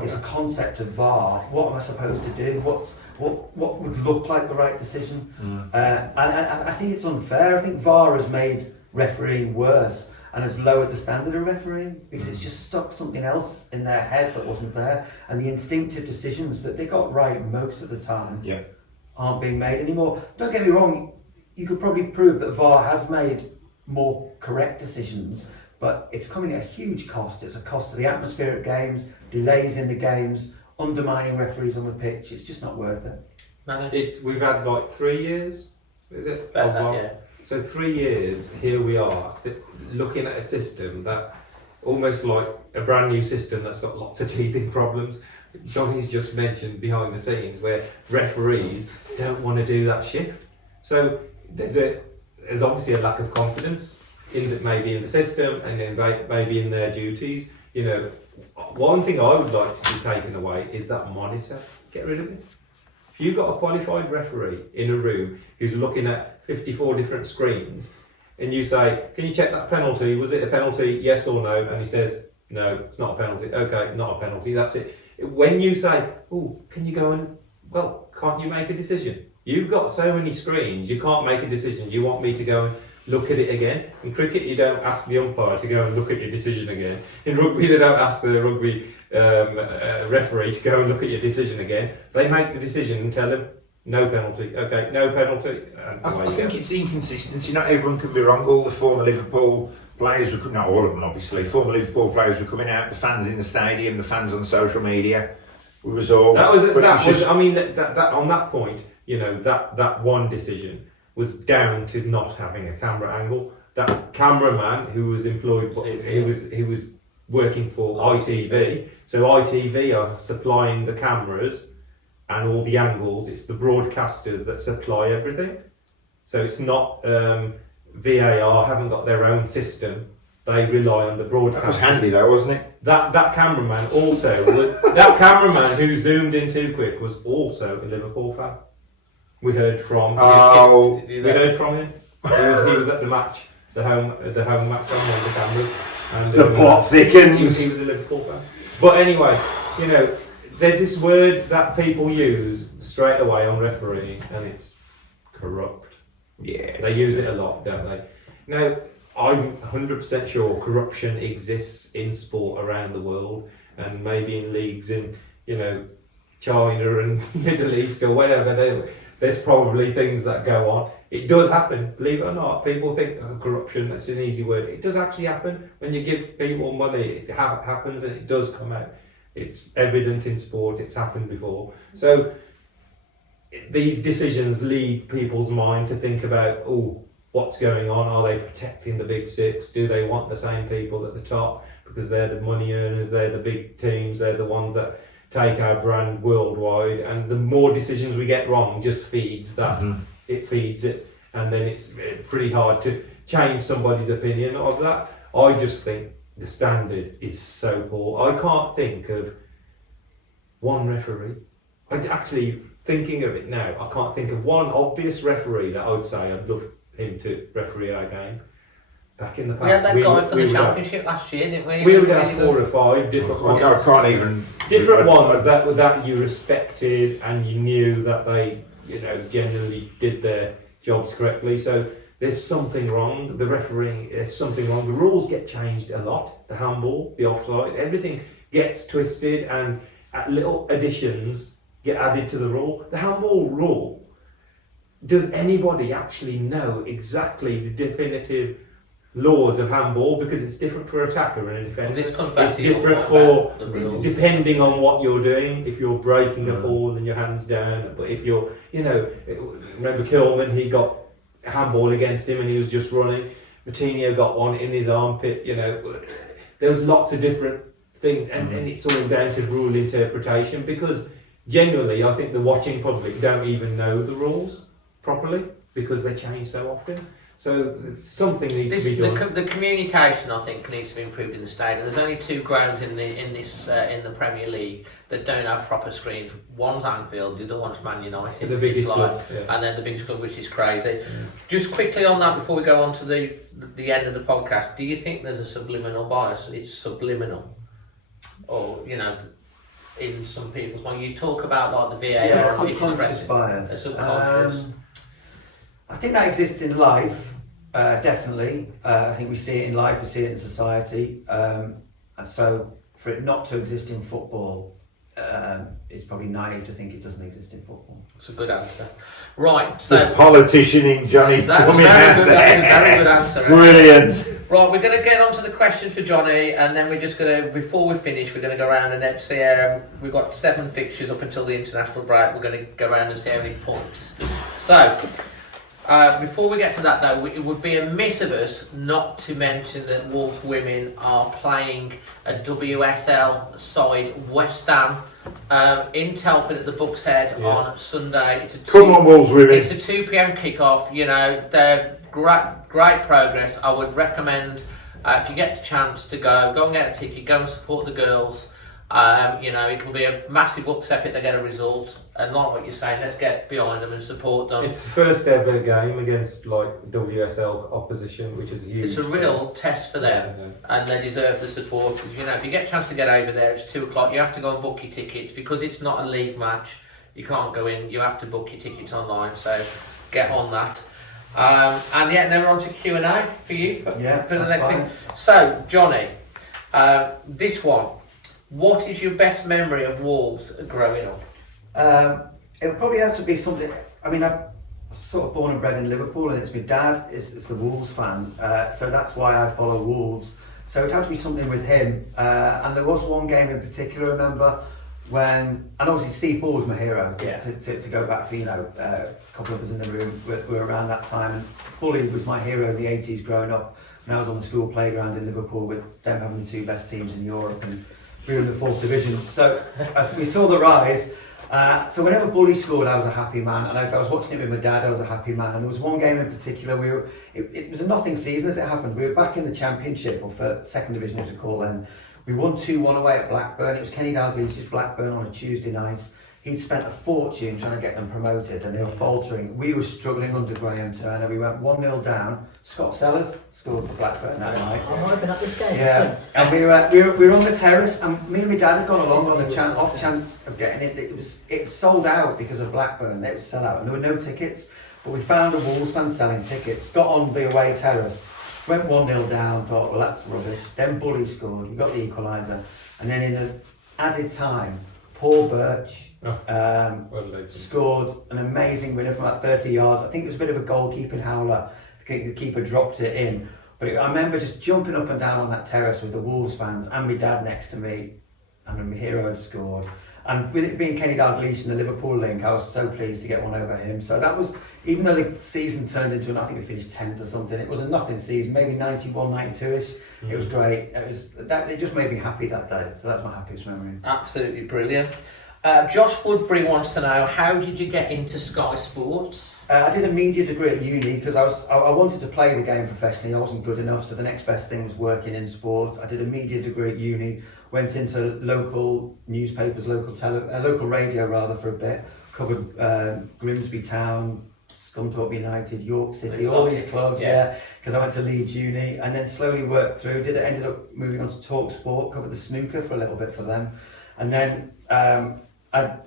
this concept of VAR, what am I supposed to do? What would look like the right decision? And I think it's unfair. I think VAR has made refereeing worse and has lowered the standard of refereeing because it's just stuck something else in their head that wasn't there. And the instinctive decisions that they got right most of the time aren't being made anymore. Don't get me wrong, you could probably prove that VAR has made more correct decisions, but it's coming at a huge cost. It's a cost to the atmosphere at games, delays in the games, undermining referees on the pitch. It's just not worth it. We've had like 3 years, is it? Yeah. So 3 years, here we are, looking at a system that almost like a brand new system that's got lots of teething problems. Johnny's just mentioned behind the scenes where referees don't want to do that shift. So there's obviously a lack of confidence maybe in the system and then maybe in their duties. You know, one thing I would like to see taken away is that monitor. Get rid of it. If you've got a qualified referee in a room who's looking at 54 different screens, and you say, "Can you check that penalty? Was it a penalty? Yes or no?" And he says, "No, it's not a penalty." Okay, not a penalty. That's it. When you say, "Oh, can you go and can't you make a decision?" You've got so many screens, you can't make a decision. You want me to go and look at it again? In cricket, you don't ask the umpire to go and look at your decision again. In rugby, they don't ask the rugby referee to go and look at your decision again. They make the decision and tell him, "No penalty." Okay, no penalty. I think it's the inconsistency. Not everyone can be wrong. All the former Liverpool players were not all of them, obviously. Former Liverpool players were coming out. The fans in the stadium, the fans on social media. We was all. That was. I mean, that on that point, that one decision was down to not having a camera angle. That cameraman who was employed, he was working for ITV. So ITV are supplying the cameras and all the angles. It's the broadcasters that supply everything. So it's not VAR haven't got their own system. They rely on the broadcasters. That was handy though, wasn't it? That cameraman also, that cameraman who zoomed in too quick was also a Liverpool fan. We heard from him. He was at the match, the home match on one of the cameras. And the plot thickens. He was a Liverpool fan. But anyway, there's this word that people use straight away on refereeing, and it's corrupt. Yeah. They use it a lot, don't they? Now, I'm 100% sure corruption exists in sport around the world, and maybe in leagues in, China and Middle East or whatever. There's probably things that go on. It does happen, believe it or not. People think corruption, that's an easy word. It does actually happen. When you give people money, it happens and it does come out. It's evident in sport, it's happened before. So these decisions lead people's mind to think about, what's going on? Are they protecting the big six? Do they want the same people at the top? Because they're the money earners, they're the big teams, they're the ones that take our brand worldwide. And the more decisions we get wrong just feeds that. Mm-hmm. It feeds it. And then it's pretty hard to change somebody's opinion of that. I just think the standard is so poor. I can't think of one referee. Actually, thinking of it now, I can't think of one obvious referee that I would say I'd love him to referee our game. Back in the past, we had that guy for the championship last year, didn't we? We would have 4 or 5 different ones. I can't even. Different ones that you respected and you knew that they, generally did their jobs correctly. So there's something wrong. The refereeing, there's something wrong. The rules get changed a lot. The handball, the offside, everything gets twisted, and little additions get added to the rule. The handball rule. Does anybody actually know exactly the definitive laws of handball? Because it's different for attacker and a defender. It's different for depending on what you're doing. If you're breaking a fall and your hands down, but if you're, remember Kilman, he got a handball against him and he was just running. Martinho got one in his armpit. There was lots of different things, and it's all down to rule interpretation. Because generally, I think the watching public don't even know the rules properly because they change so often. So something needs to be done. The communication, I think, needs to be improved in the stadium. There's only 2 grounds in the Premier League that don't have proper screens. One's Anfield, the other one's Man United. The biggest club, and then the biggest club, which is crazy. Just quickly on that, before we go on to the end of the podcast, do you think there's a subliminal bias? It's subliminal, or in some people's mind, you talk about like the VAR, subconscious bias. A subconscious. I think that exists in life, definitely. I think we see it in life, we see it in society. And so for it not to exist in football, it's probably naive to think it doesn't exist in football. That's a good answer. Right, so... The politician in Johnny coming out there. That's a very good answer. Brilliant. Right, we're going to get on to the question for Johnny, and then we're just going to, before we finish, we're going to go around and see we've got 7 fixtures up until the international break. We're going to go around and see how many points. So... before we get to that though, it would be amiss of us not to mention that Wolves women are playing a WSL side, West Ham, in Telford at the Bucks Head on Sunday. Come on, Wolves women. It's a 2 p.m. kickoff. They're great progress. I would recommend, if you get the chance to go and get a ticket, go and support the girls. It'll be a massive upset if they get a result, and like what you're saying, let's get behind them and support them. It's the first ever game against like WSL opposition, which is huge. It's a real test for them, and they deserve the support. If you get a chance to get over there, it's 2 o'clock. You have to go and book your tickets because it's not a league match. You can't go in. You have to book your tickets online. So get on that. Now we're on to Q&A for you for the next thing. So Johnny, this one. What is your best memory of Wolves growing up? It'll probably have to be something. I mean, I'm sort of born and bred in Liverpool, and it's my dad is the Wolves fan, so that's why I follow Wolves. So it'd have to be something with him. And there was one game in particular I remember when, and obviously Steve Ball was my hero. Yeah. To go back to a couple of us in the room were around that time, and Bully was my hero in the 80s growing up. When I was on the school playground in Liverpool with them having the 2 best teams in Europe, and we were in the 4th division. So as we saw the rise. So whenever Bully scored, I was a happy man, and if I was watching it with my dad, I was a happy man. And there was one game in particular, it was a nothing season as it happened. We were back in the Championship, or for 2nd division as we call then. We won 2-1 away at Blackburn. It was Kenny Dalglish's Blackburn on a Tuesday night. He'd spent a fortune trying to get them promoted, and they were faltering. We were struggling under Graham Turner. We went 1-0 down. Scott Sellers scored for Blackburn that night. I might have been at this game. Yeah, and we were on the terrace, and me and my dad had gone along on the off chance of getting it. It sold out because of Blackburn. It was sell out, and there were no tickets. But we found a Wolves fan selling tickets. Got on the away terrace, went 1-0 down. Thought, well, that's rubbish. Then Bully scored. We got the equaliser, and then in the added time, Paul Birch scored an amazing winner from about 30 yards. I think it was a bit of a goalkeeping howler. The keeper dropped it in. But I remember just jumping up and down on that terrace with the Wolves fans and my dad next to me, and my hero had scored. And with it being Kenny Dalglish and the Liverpool link, I was so pleased to get one over him. So that was, even though the season turned into, I think we finished 10th or something, it was a nothing season, maybe 91, 92-ish. It was great. It just made me happy that day. So that's my happiest memory. Absolutely brilliant. Josh Woodbury wants to know, how did you get into Sky Sports? I did a media degree at uni because I wanted to play the game professionally. I wasn't good enough, so the next best thing was working in sport. I did a media degree at uni, went into local newspapers, local radio rather for a bit, covered Grimsby Town, Scunthorpe United, York City, all these clubs, because I went to Leeds Uni, and then slowly worked through. Ended up moving on to Talk Sport, covered the snooker for a little bit for them, and then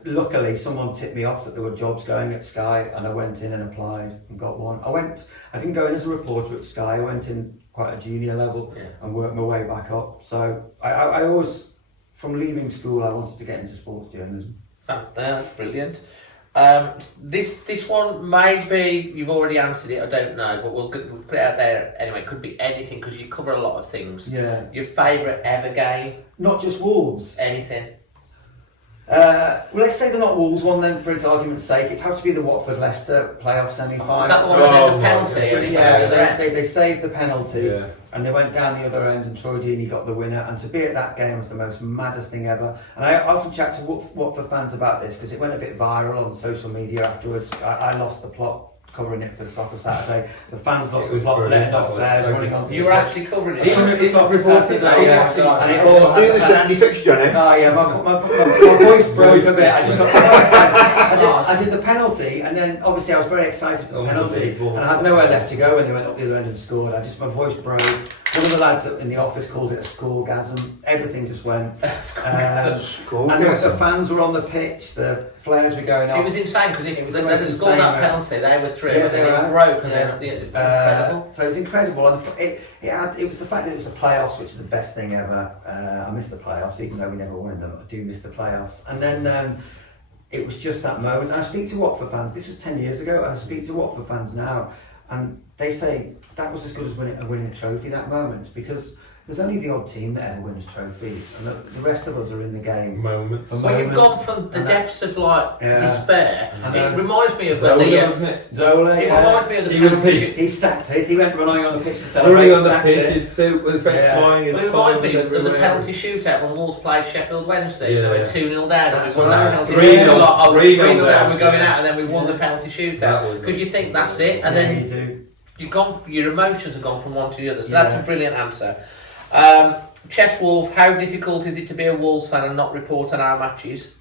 luckily someone tipped me off that there were jobs going at Sky, and I went in and applied and got one. I didn't go in as a reporter at Sky. I went in quite a junior level and worked my way back up. So I always, from leaving school, I wanted to get into sports journalism. That's brilliant. This one maybe you've already answered it, I don't know, but we'll put it out there anyway. It could be anything because you cover a lot of things. Yeah. Your favourite ever game? Not just Wolves. Anything? Well, let's say the not Wolves one then, for its argument's sake. It'd have to be the Watford-Leicester playoff semi-final. Is that the one that had the penalty? Yeah, they saved the penalty, and they went down the other end, and Troy Deeney got the winner. And to be at that game was the most maddest thing ever. And I often chat to Watford fans about this because it went a bit viral on social media afterwards. I lost the plot covering it for Soccer Saturday. The fans lost the plot, letting off theirs, running on. You were actually covering it. Even for Soccer Saturday, and it all do the sound effects, Johnny. Oh yeah, my voice broke a bit. I just got so excited. I did the penalty, and then obviously I was very excited for the penalty, and I had nowhere left to go when they went up the other end and scored. My voice broke. One of the lads in the office called it a scoregasm. Everything just went. And the fans were on the pitch, the flares were going off. It was insane because if they had scored that penalty, they were through, but then it broke, and then incredible. So it was incredible, and it was the fact that it was the playoffs, which is the best thing ever. I missed the playoffs, even though we never won them. I do miss the playoffs, and then it was just that moment. And I speak to Watford fans. This was 10 years ago, and I speak to Watford fans now. And they say that was as good as winning a trophy, that moment, because there's only the odd team that ever wins trophies, and the rest of us are in the game. Well, you've gone from the depths of despair. It reminds me of Zola, wasn't it? Zola, it reminds me of the penalty. He stacked it. He went running on the pitch to celebrate. Running on the pitch, his suit with flying his It reminds me of the penalty shootout when Wolves played Sheffield Wednesday. They were 2-0 down, and we won that penalty. 3-0 down. We're going out, and then we won the penalty shootout. Because you think that's it, and then your emotions have gone from one to the other. So that's a brilliant answer. Chess Wolf, how difficult is it to be a Wolves fan and not report on our matches?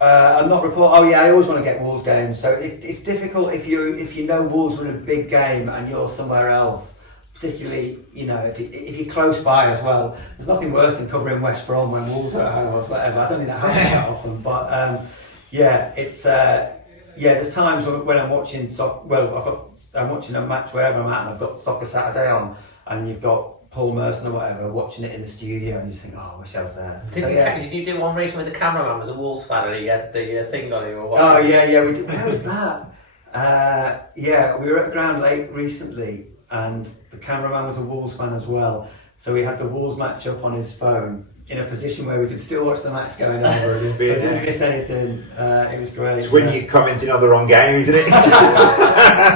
I'm not report. Oh yeah, I always want to get Wolves games. So it's difficult if you know Wolves are in a big game and you're somewhere else. Particularly, if you're close by as well. There's nothing worse than covering West Brom when Wolves are at home or whatever. I don't think that happens that often, but there's times when I'm watching. I'm watching a match wherever I'm at, and I've got Soccer Saturday on, and you've got Paul Merson or whatever watching it in the studio, and you just think, oh, I wish I was there. Did you do one recently with the cameraman was a Wolves fan and he had the thing on him or what? Oh yeah, we did. Where was that? We were at Ground Lake recently, and the cameraman was a Wolves fan as well. So we had the Wolves match up on his phone in a position where we could still watch the match going over. So didn't miss anything. It was great. It's when you're commenting on the wrong game, isn't it?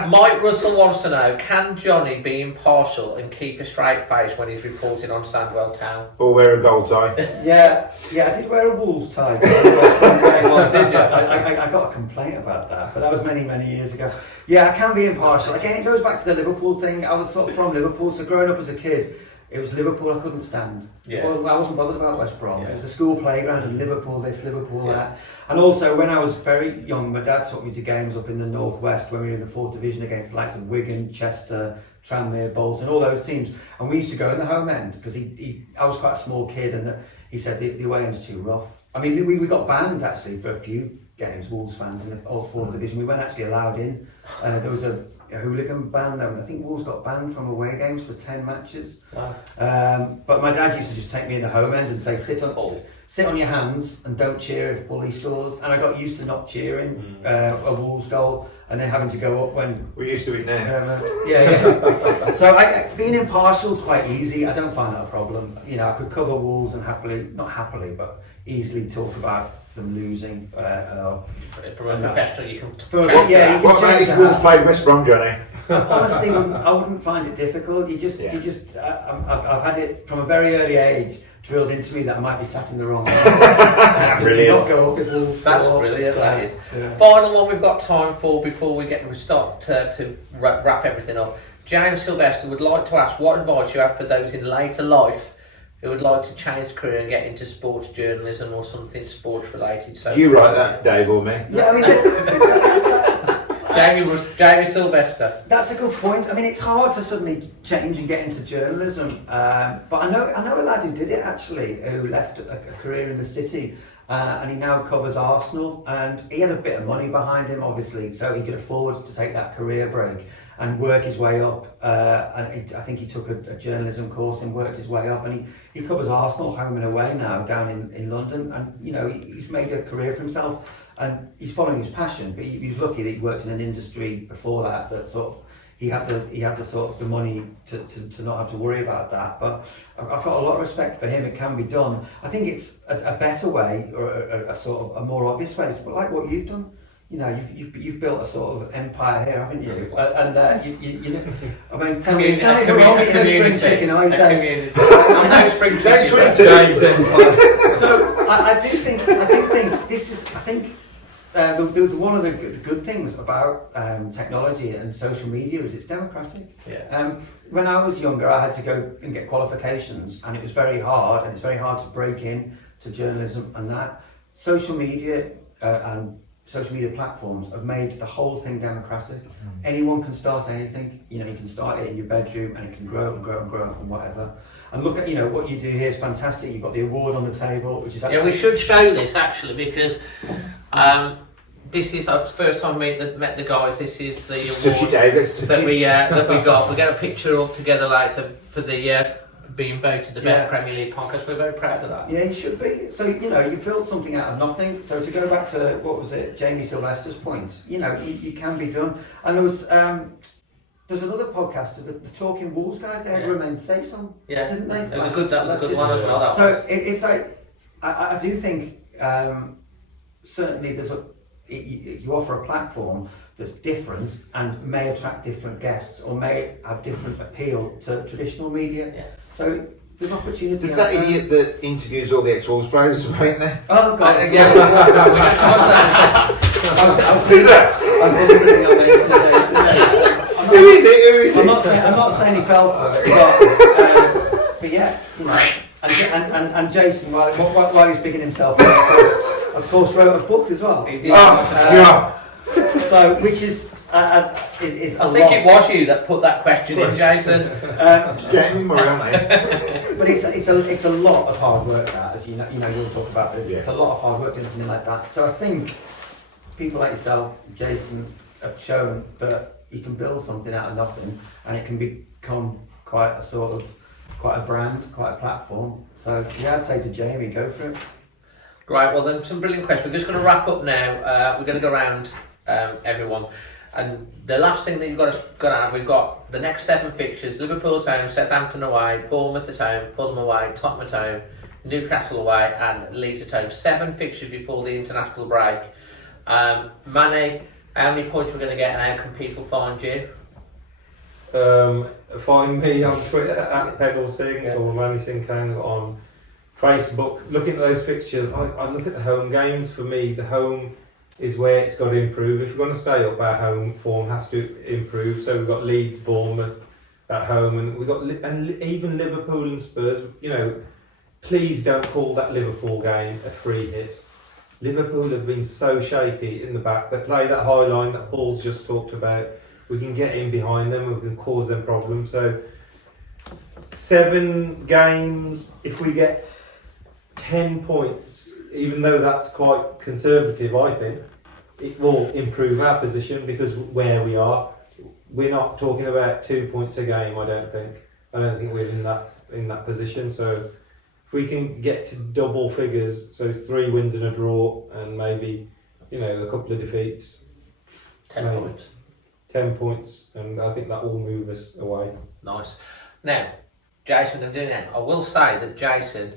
Mike Russell wants to know, can Johnny be impartial and keep a straight face when he's reporting on Sandwell Town? Or wear a gold tie? Yeah, I did wear a Wolves tie. I got a complaint about that, but that was many, many years ago. Yeah, I can be impartial. Again, it goes back to the Liverpool thing. I was sort of from Liverpool, so growing up as a kid, it was Liverpool I couldn't stand. Yeah. Well, I wasn't bothered about West Brom. Yeah. It was the school playground and Liverpool this, Liverpool that. And also, when I was very young, my dad took me to games up in the Northwest when we were in the 4th Division against the likes of Wigan, Chester, Tranmere, Bolton, all those teams. And we used to go in the home end because I was quite a small kid, and he said the away end's too rough. I mean, we got banned actually for a few games, Wolves fans in the old 4th Division. We weren't actually allowed in. There was a hooligan ban there, and I think Wolves got banned from away games for 10 matches. Wow. But my dad used to just take me in the home end and say, sit on your hands and don't cheer if Bully scores. And I got used to not cheering a Wolves goal and then having to go up when... We're used to it now. So being impartial is quite easy. I don't find that a problem. I could cover Wolves and not happily, but easily talk about them losing. From a professional, you can... What about if Wolves played West Brom, Johnny? Honestly, I wouldn't find it difficult. I've had it from a very early age drilled into me that I might be sat in the wrong way. Brilliant. Do not go up if Wolves That's score. brilliant, So, that is. yeah. Final one we've got time for before we start to wrap everything up. James Sylvester would like to ask what advice you have for those in later life who would like to change career and get into sports journalism or something sports related. So Do you write that, Dave, or me? Yeah, I mean, Jamie Sylvester. that's a good point. I mean, it's hard to suddenly change and get into journalism, but I know a lad who did it actually, who left a career in the city, and he now covers Arsenal, and he had a bit of money behind him, obviously, so he could afford to take that career break and work his way up. I think he took a journalism course and worked his way up, and he covers Arsenal home and away now down in London, and he's made a career for himself. And he's following his passion, but he's lucky that he worked in an industry before that sort of he had the sort of the money to not have to worry about that. But I've got a lot of respect for him. It can be done. I think it's a better way, or a sort of a more obvious way. It's like what you've done. You've built a sort of empire here, haven't you? And I mean, tell me if I'm wrong. You know, spring chicken, are you, Dave? Spring James empire. So I do think this is. I think one of the good things about technology and social media is it's democratic. Yeah. When I was younger, I had to go and get qualifications, and it was very hard. And it's very hard to break in to journalism and that. Social media and social media platforms have made the whole thing democratic. Anyone can start anything. You can start it in your bedroom, and it can grow and grow and grow and whatever. And look at what you do here is fantastic. You've got the award on the table, which is we should show this actually because this is our first time we met the guys. This is the award that we got. We'll get a picture up together later for the being voted the best Premier League podcast. We're very proud of that. Yeah, you should be. So you've built something out of nothing. So to go back to what was it, Jamie Sylvester's point, you can be done. And there was there's another podcast, the Talking Wolves guys. They had Romain say some, didn't they? That was a good one as well. So it's like I do think certainly you offer a platform that's different and may attract different guests or may have different appeal to traditional media. Yeah. So there's opportunity. There's that idiot that interviews all the ex-Wolves players, right there? Oh God! Who's that? Who is it? I'm not saying he fell for it, but But yeah, you know, and Jason, while he's bigging himself up, of course, wrote a book as well. He did. Yeah. So, which is I think it was you that put that question in, Jason. Jamie, my real name. But it's a lot of hard work, that, as you know you'll talk about this. Yeah. It's a lot of hard work doing something like that. So I think people like yourself, Jason, have shown that you can build something out of nothing, and it can become quite a brand, quite a platform. So yeah, I'd say to Jamie, go for it. Right, well then, some brilliant questions. We're just going to wrap up now. We're going to go around everyone. And the last thing that you've got to have, we've got the next 7 fixtures: Liverpool's home, Southampton away, Bournemouth at home, Fulham away, Tottenham at home, Newcastle away, and Leeds at home. 7 fixtures before the international break. Manny, how many points we're going to get, and how can people find you? Find me on Twitter at Pegglesing or Manny Sinkang on Facebook. Looking at those fixtures, I look at the home games. For me, the home is where it's got to improve. If we're going to stay up, our home form has to improve. So we've got Leeds, Bournemouth at home, and we've got even Liverpool and Spurs. You know, please don't call that Liverpool game a free hit. Liverpool have been so shaky in the back. They play that high line that Paul's just talked about. We can get in behind them, we can cause them problems. So 7 games, if we get 10 points, even though that's quite conservative, I think, it will improve our position, because where we are, we're not talking about 2 points a game, I don't think. I don't think we're in that position. So if we can get to double figures, so it's 3 wins and a draw, and maybe, you know, a couple of defeats. 10 points. 10 points, and I think that will move us away. Nice. Now, Jason, I'm doing it. I will say that Jason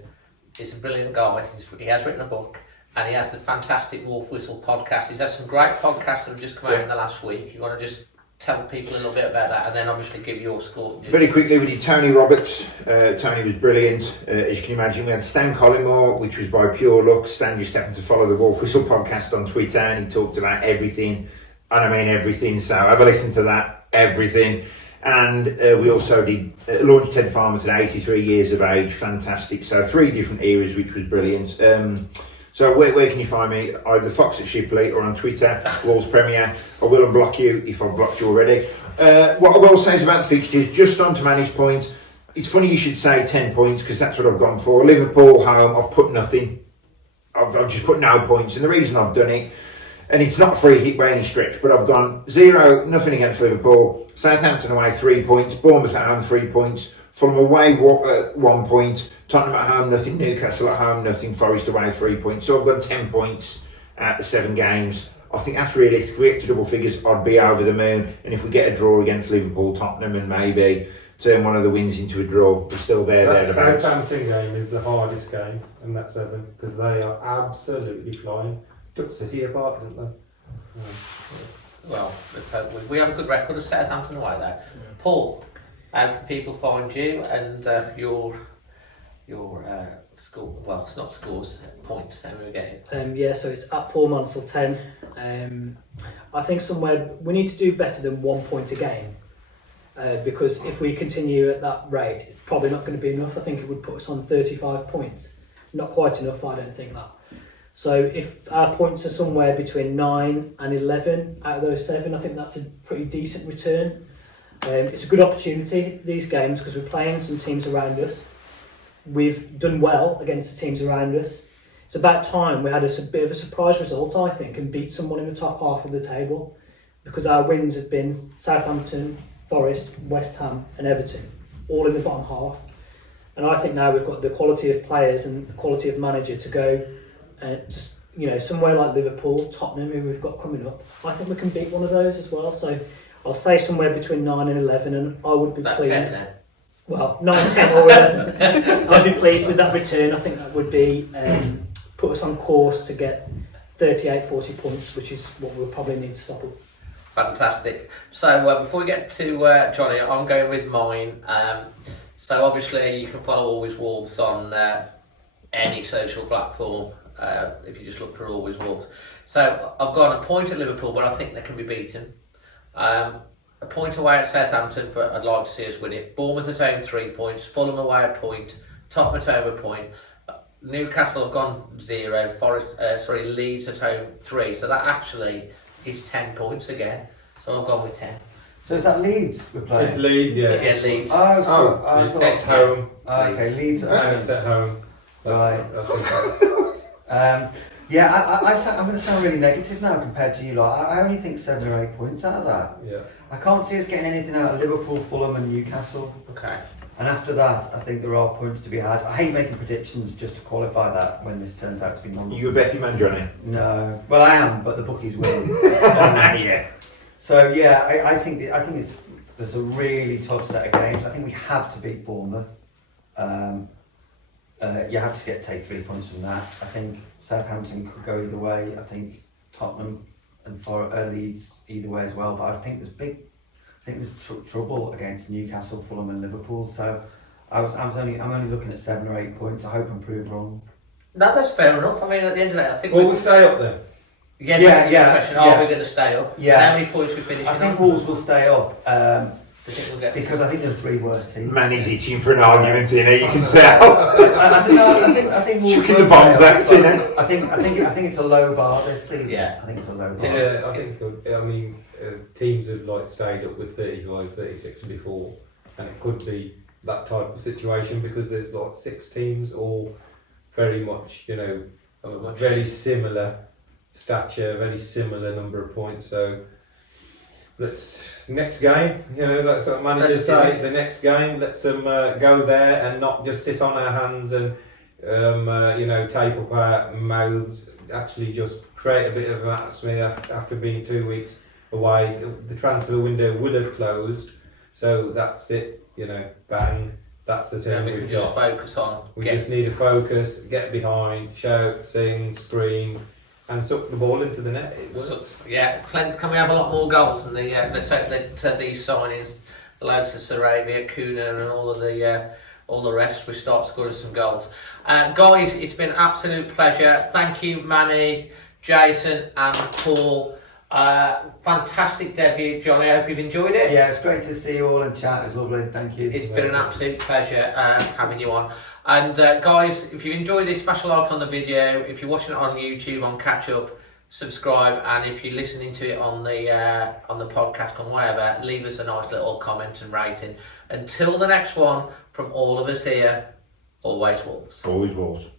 is a brilliant guy. He has written a book, and he has the fantastic Wolf Whistle podcast. He's had some great podcasts that have just come out in the last week. You want to just tell people a little bit about that, and then obviously give your score. Very quickly, we did Tony Roberts. Tony was brilliant. As you can imagine, we had Stan Collymore, which was by pure luck. Stan just happened to follow the Wolf Whistle podcast on Twitter, and he talked about everything, and I mean everything. So have a listen to that, everything. And we also did launched Ted Farmer at 83 years of age. Fantastic. So 3 different eras, which was brilliant. So where can you find me? Either Fox at Shipley or on Twitter, Wolves Premier. I will unblock you if I've blocked you already. What I will say is about the fixtures, just on to Manny's point, it's funny you should say 10 points, because that's what I've gone for. Liverpool home, I've put nothing. I've just put no points, and the reason I've done it, and it's not a free hit by any stretch, but I've gone 0, nothing against Liverpool. Southampton away 3 points, Bournemouth at home 3 points, Fulham away 1 point, Tottenham at home nothing, Newcastle at home nothing, Forest away 3 points. So I've got 10 points out of 7 games. I think that's realistic. If we get to double figures, I'd be over the moon. And if we get a draw against Liverpool, Tottenham, and maybe turn one of the wins into a draw, we're still there. That Southampton game is the hardest game in that 7, because they are absolutely flying. Took City apart, didn't they? Well, we have a good record of Southampton away there. Paul, how can people find you and your score? Well, it's not scores, points. How are we getting? Yeah, so it's at Paul Mansell 10. I think somewhere we need to do better than 1 point a game, because if we continue at that rate, it's probably not going to be enough. I think it would put us on 35 points. Not quite enough, I don't think that. So if our points are somewhere between 9 and 11 out of those 7, I think that's a pretty decent return. It's a good opportunity, these games, because we're playing some teams around us. We've done well against the teams around us. It's about time we had a bit of a surprise result, I think, and beat someone in the top half of the table, because our wins have been Southampton, Forest, West Ham and Everton, all in the bottom half. And I think now we've got the quality of players and the quality of manager to go just, you know, somewhere like Liverpool, Tottenham, who we've got coming up. I think we can beat one of those as well. So I'll say somewhere between 9 and 11, and I would be pleased. 10, well, 9, 10 or 11. I'd be pleased with that return. I think that would be put us on course to get 38, 40 points, which is what we'll probably need to stop it. Fantastic. So before we get to Johnny, I'm going with mine. So obviously you can follow Always Wolves on any social platform. If you just look for Always Wolves. So I've got a point at Liverpool, but I think they can be beaten. a point away at Southampton, but I'd like to see us win it. Bournemouth at home 3 points, Fulham away a point, Tottenham at home a point. Newcastle have gone 0. Leeds at home 3. So that actually is 10 points again. So I've gone with 10. So is that Leeds we're playing? It's Leeds, yeah. Yeah, Leeds. Oh, so I Leeds. thought It's home. Okay, Leeds at home. It's at home. Right. That's Yeah, I'm going to sound really negative now compared to you lot. I only think 7 or 8 points out of that. yeah. I can't see us getting anything out of Liverpool, Fulham and Newcastle. Okay. And after that, I think there are points to be had. I hate making predictions just to qualify that when this turns out to be nonsense. You a betting man, Johnny? No. Well, I am, but the bookies win. Yeah. So, yeah, I think there's a really tough set of games. I think we have to beat Bournemouth. You have to take 3 points from that. I think Southampton could go either way. I think Tottenham and Leeds either way as well. But I think there's trouble against Newcastle, Fulham, and Liverpool. So I'm only looking at 7 or 8 points. I hope I'm proved wrong. No, that's fair enough. I mean, at the end of the day, I think We'll stay up then. Yeah. Question: Are we going to stay up? Yeah. And how many points we finish? I think Wolves will stay up because I think they're the 3 worst teams. Manny's itching for an argument in it, you can tell. I think Wolves Chucking will the bombs stay out up, in but it. I think it's a low bar this season. Yeah. I think it's a low bar. Yeah, I think. I mean, teams have stayed up with 35, 36 before, and it could be that type of situation because there's 6 teams all very much, very similar stature, very similar number of points. So next game, that's what managers say. The next game, let's go there and not just sit on our hands and tape up our mouths. Actually, just create a bit of an atmosphere after being 2 weeks away. The transfer window would have closed, so that's it. Bang. That's the team we we've can just got. focus on. We just need to focus, get behind, shout, sing, scream, and suck the ball into the net. It works. Yeah, can we have a lot more goals? And let's hope that these signings, the likes of Sratergy, Kuna, and all the rest, we start scoring some goals. Guys, it's been an absolute pleasure. Thank you, Manny, Jason, and Paul. Fantastic debut, Johnny. I hope you've enjoyed it. Yeah, it's great to see you all and chat. It's lovely. Thank you. It's been an absolute pleasure having you on. And guys, if you enjoyed this, smash a like on the video. If you're watching it on YouTube on Catch Up, subscribe. And if you're listening to it on the podcast, on whatever, leave us a nice little comment and rating. Until the next one, from all of us here, always Wolves. Always Wolves.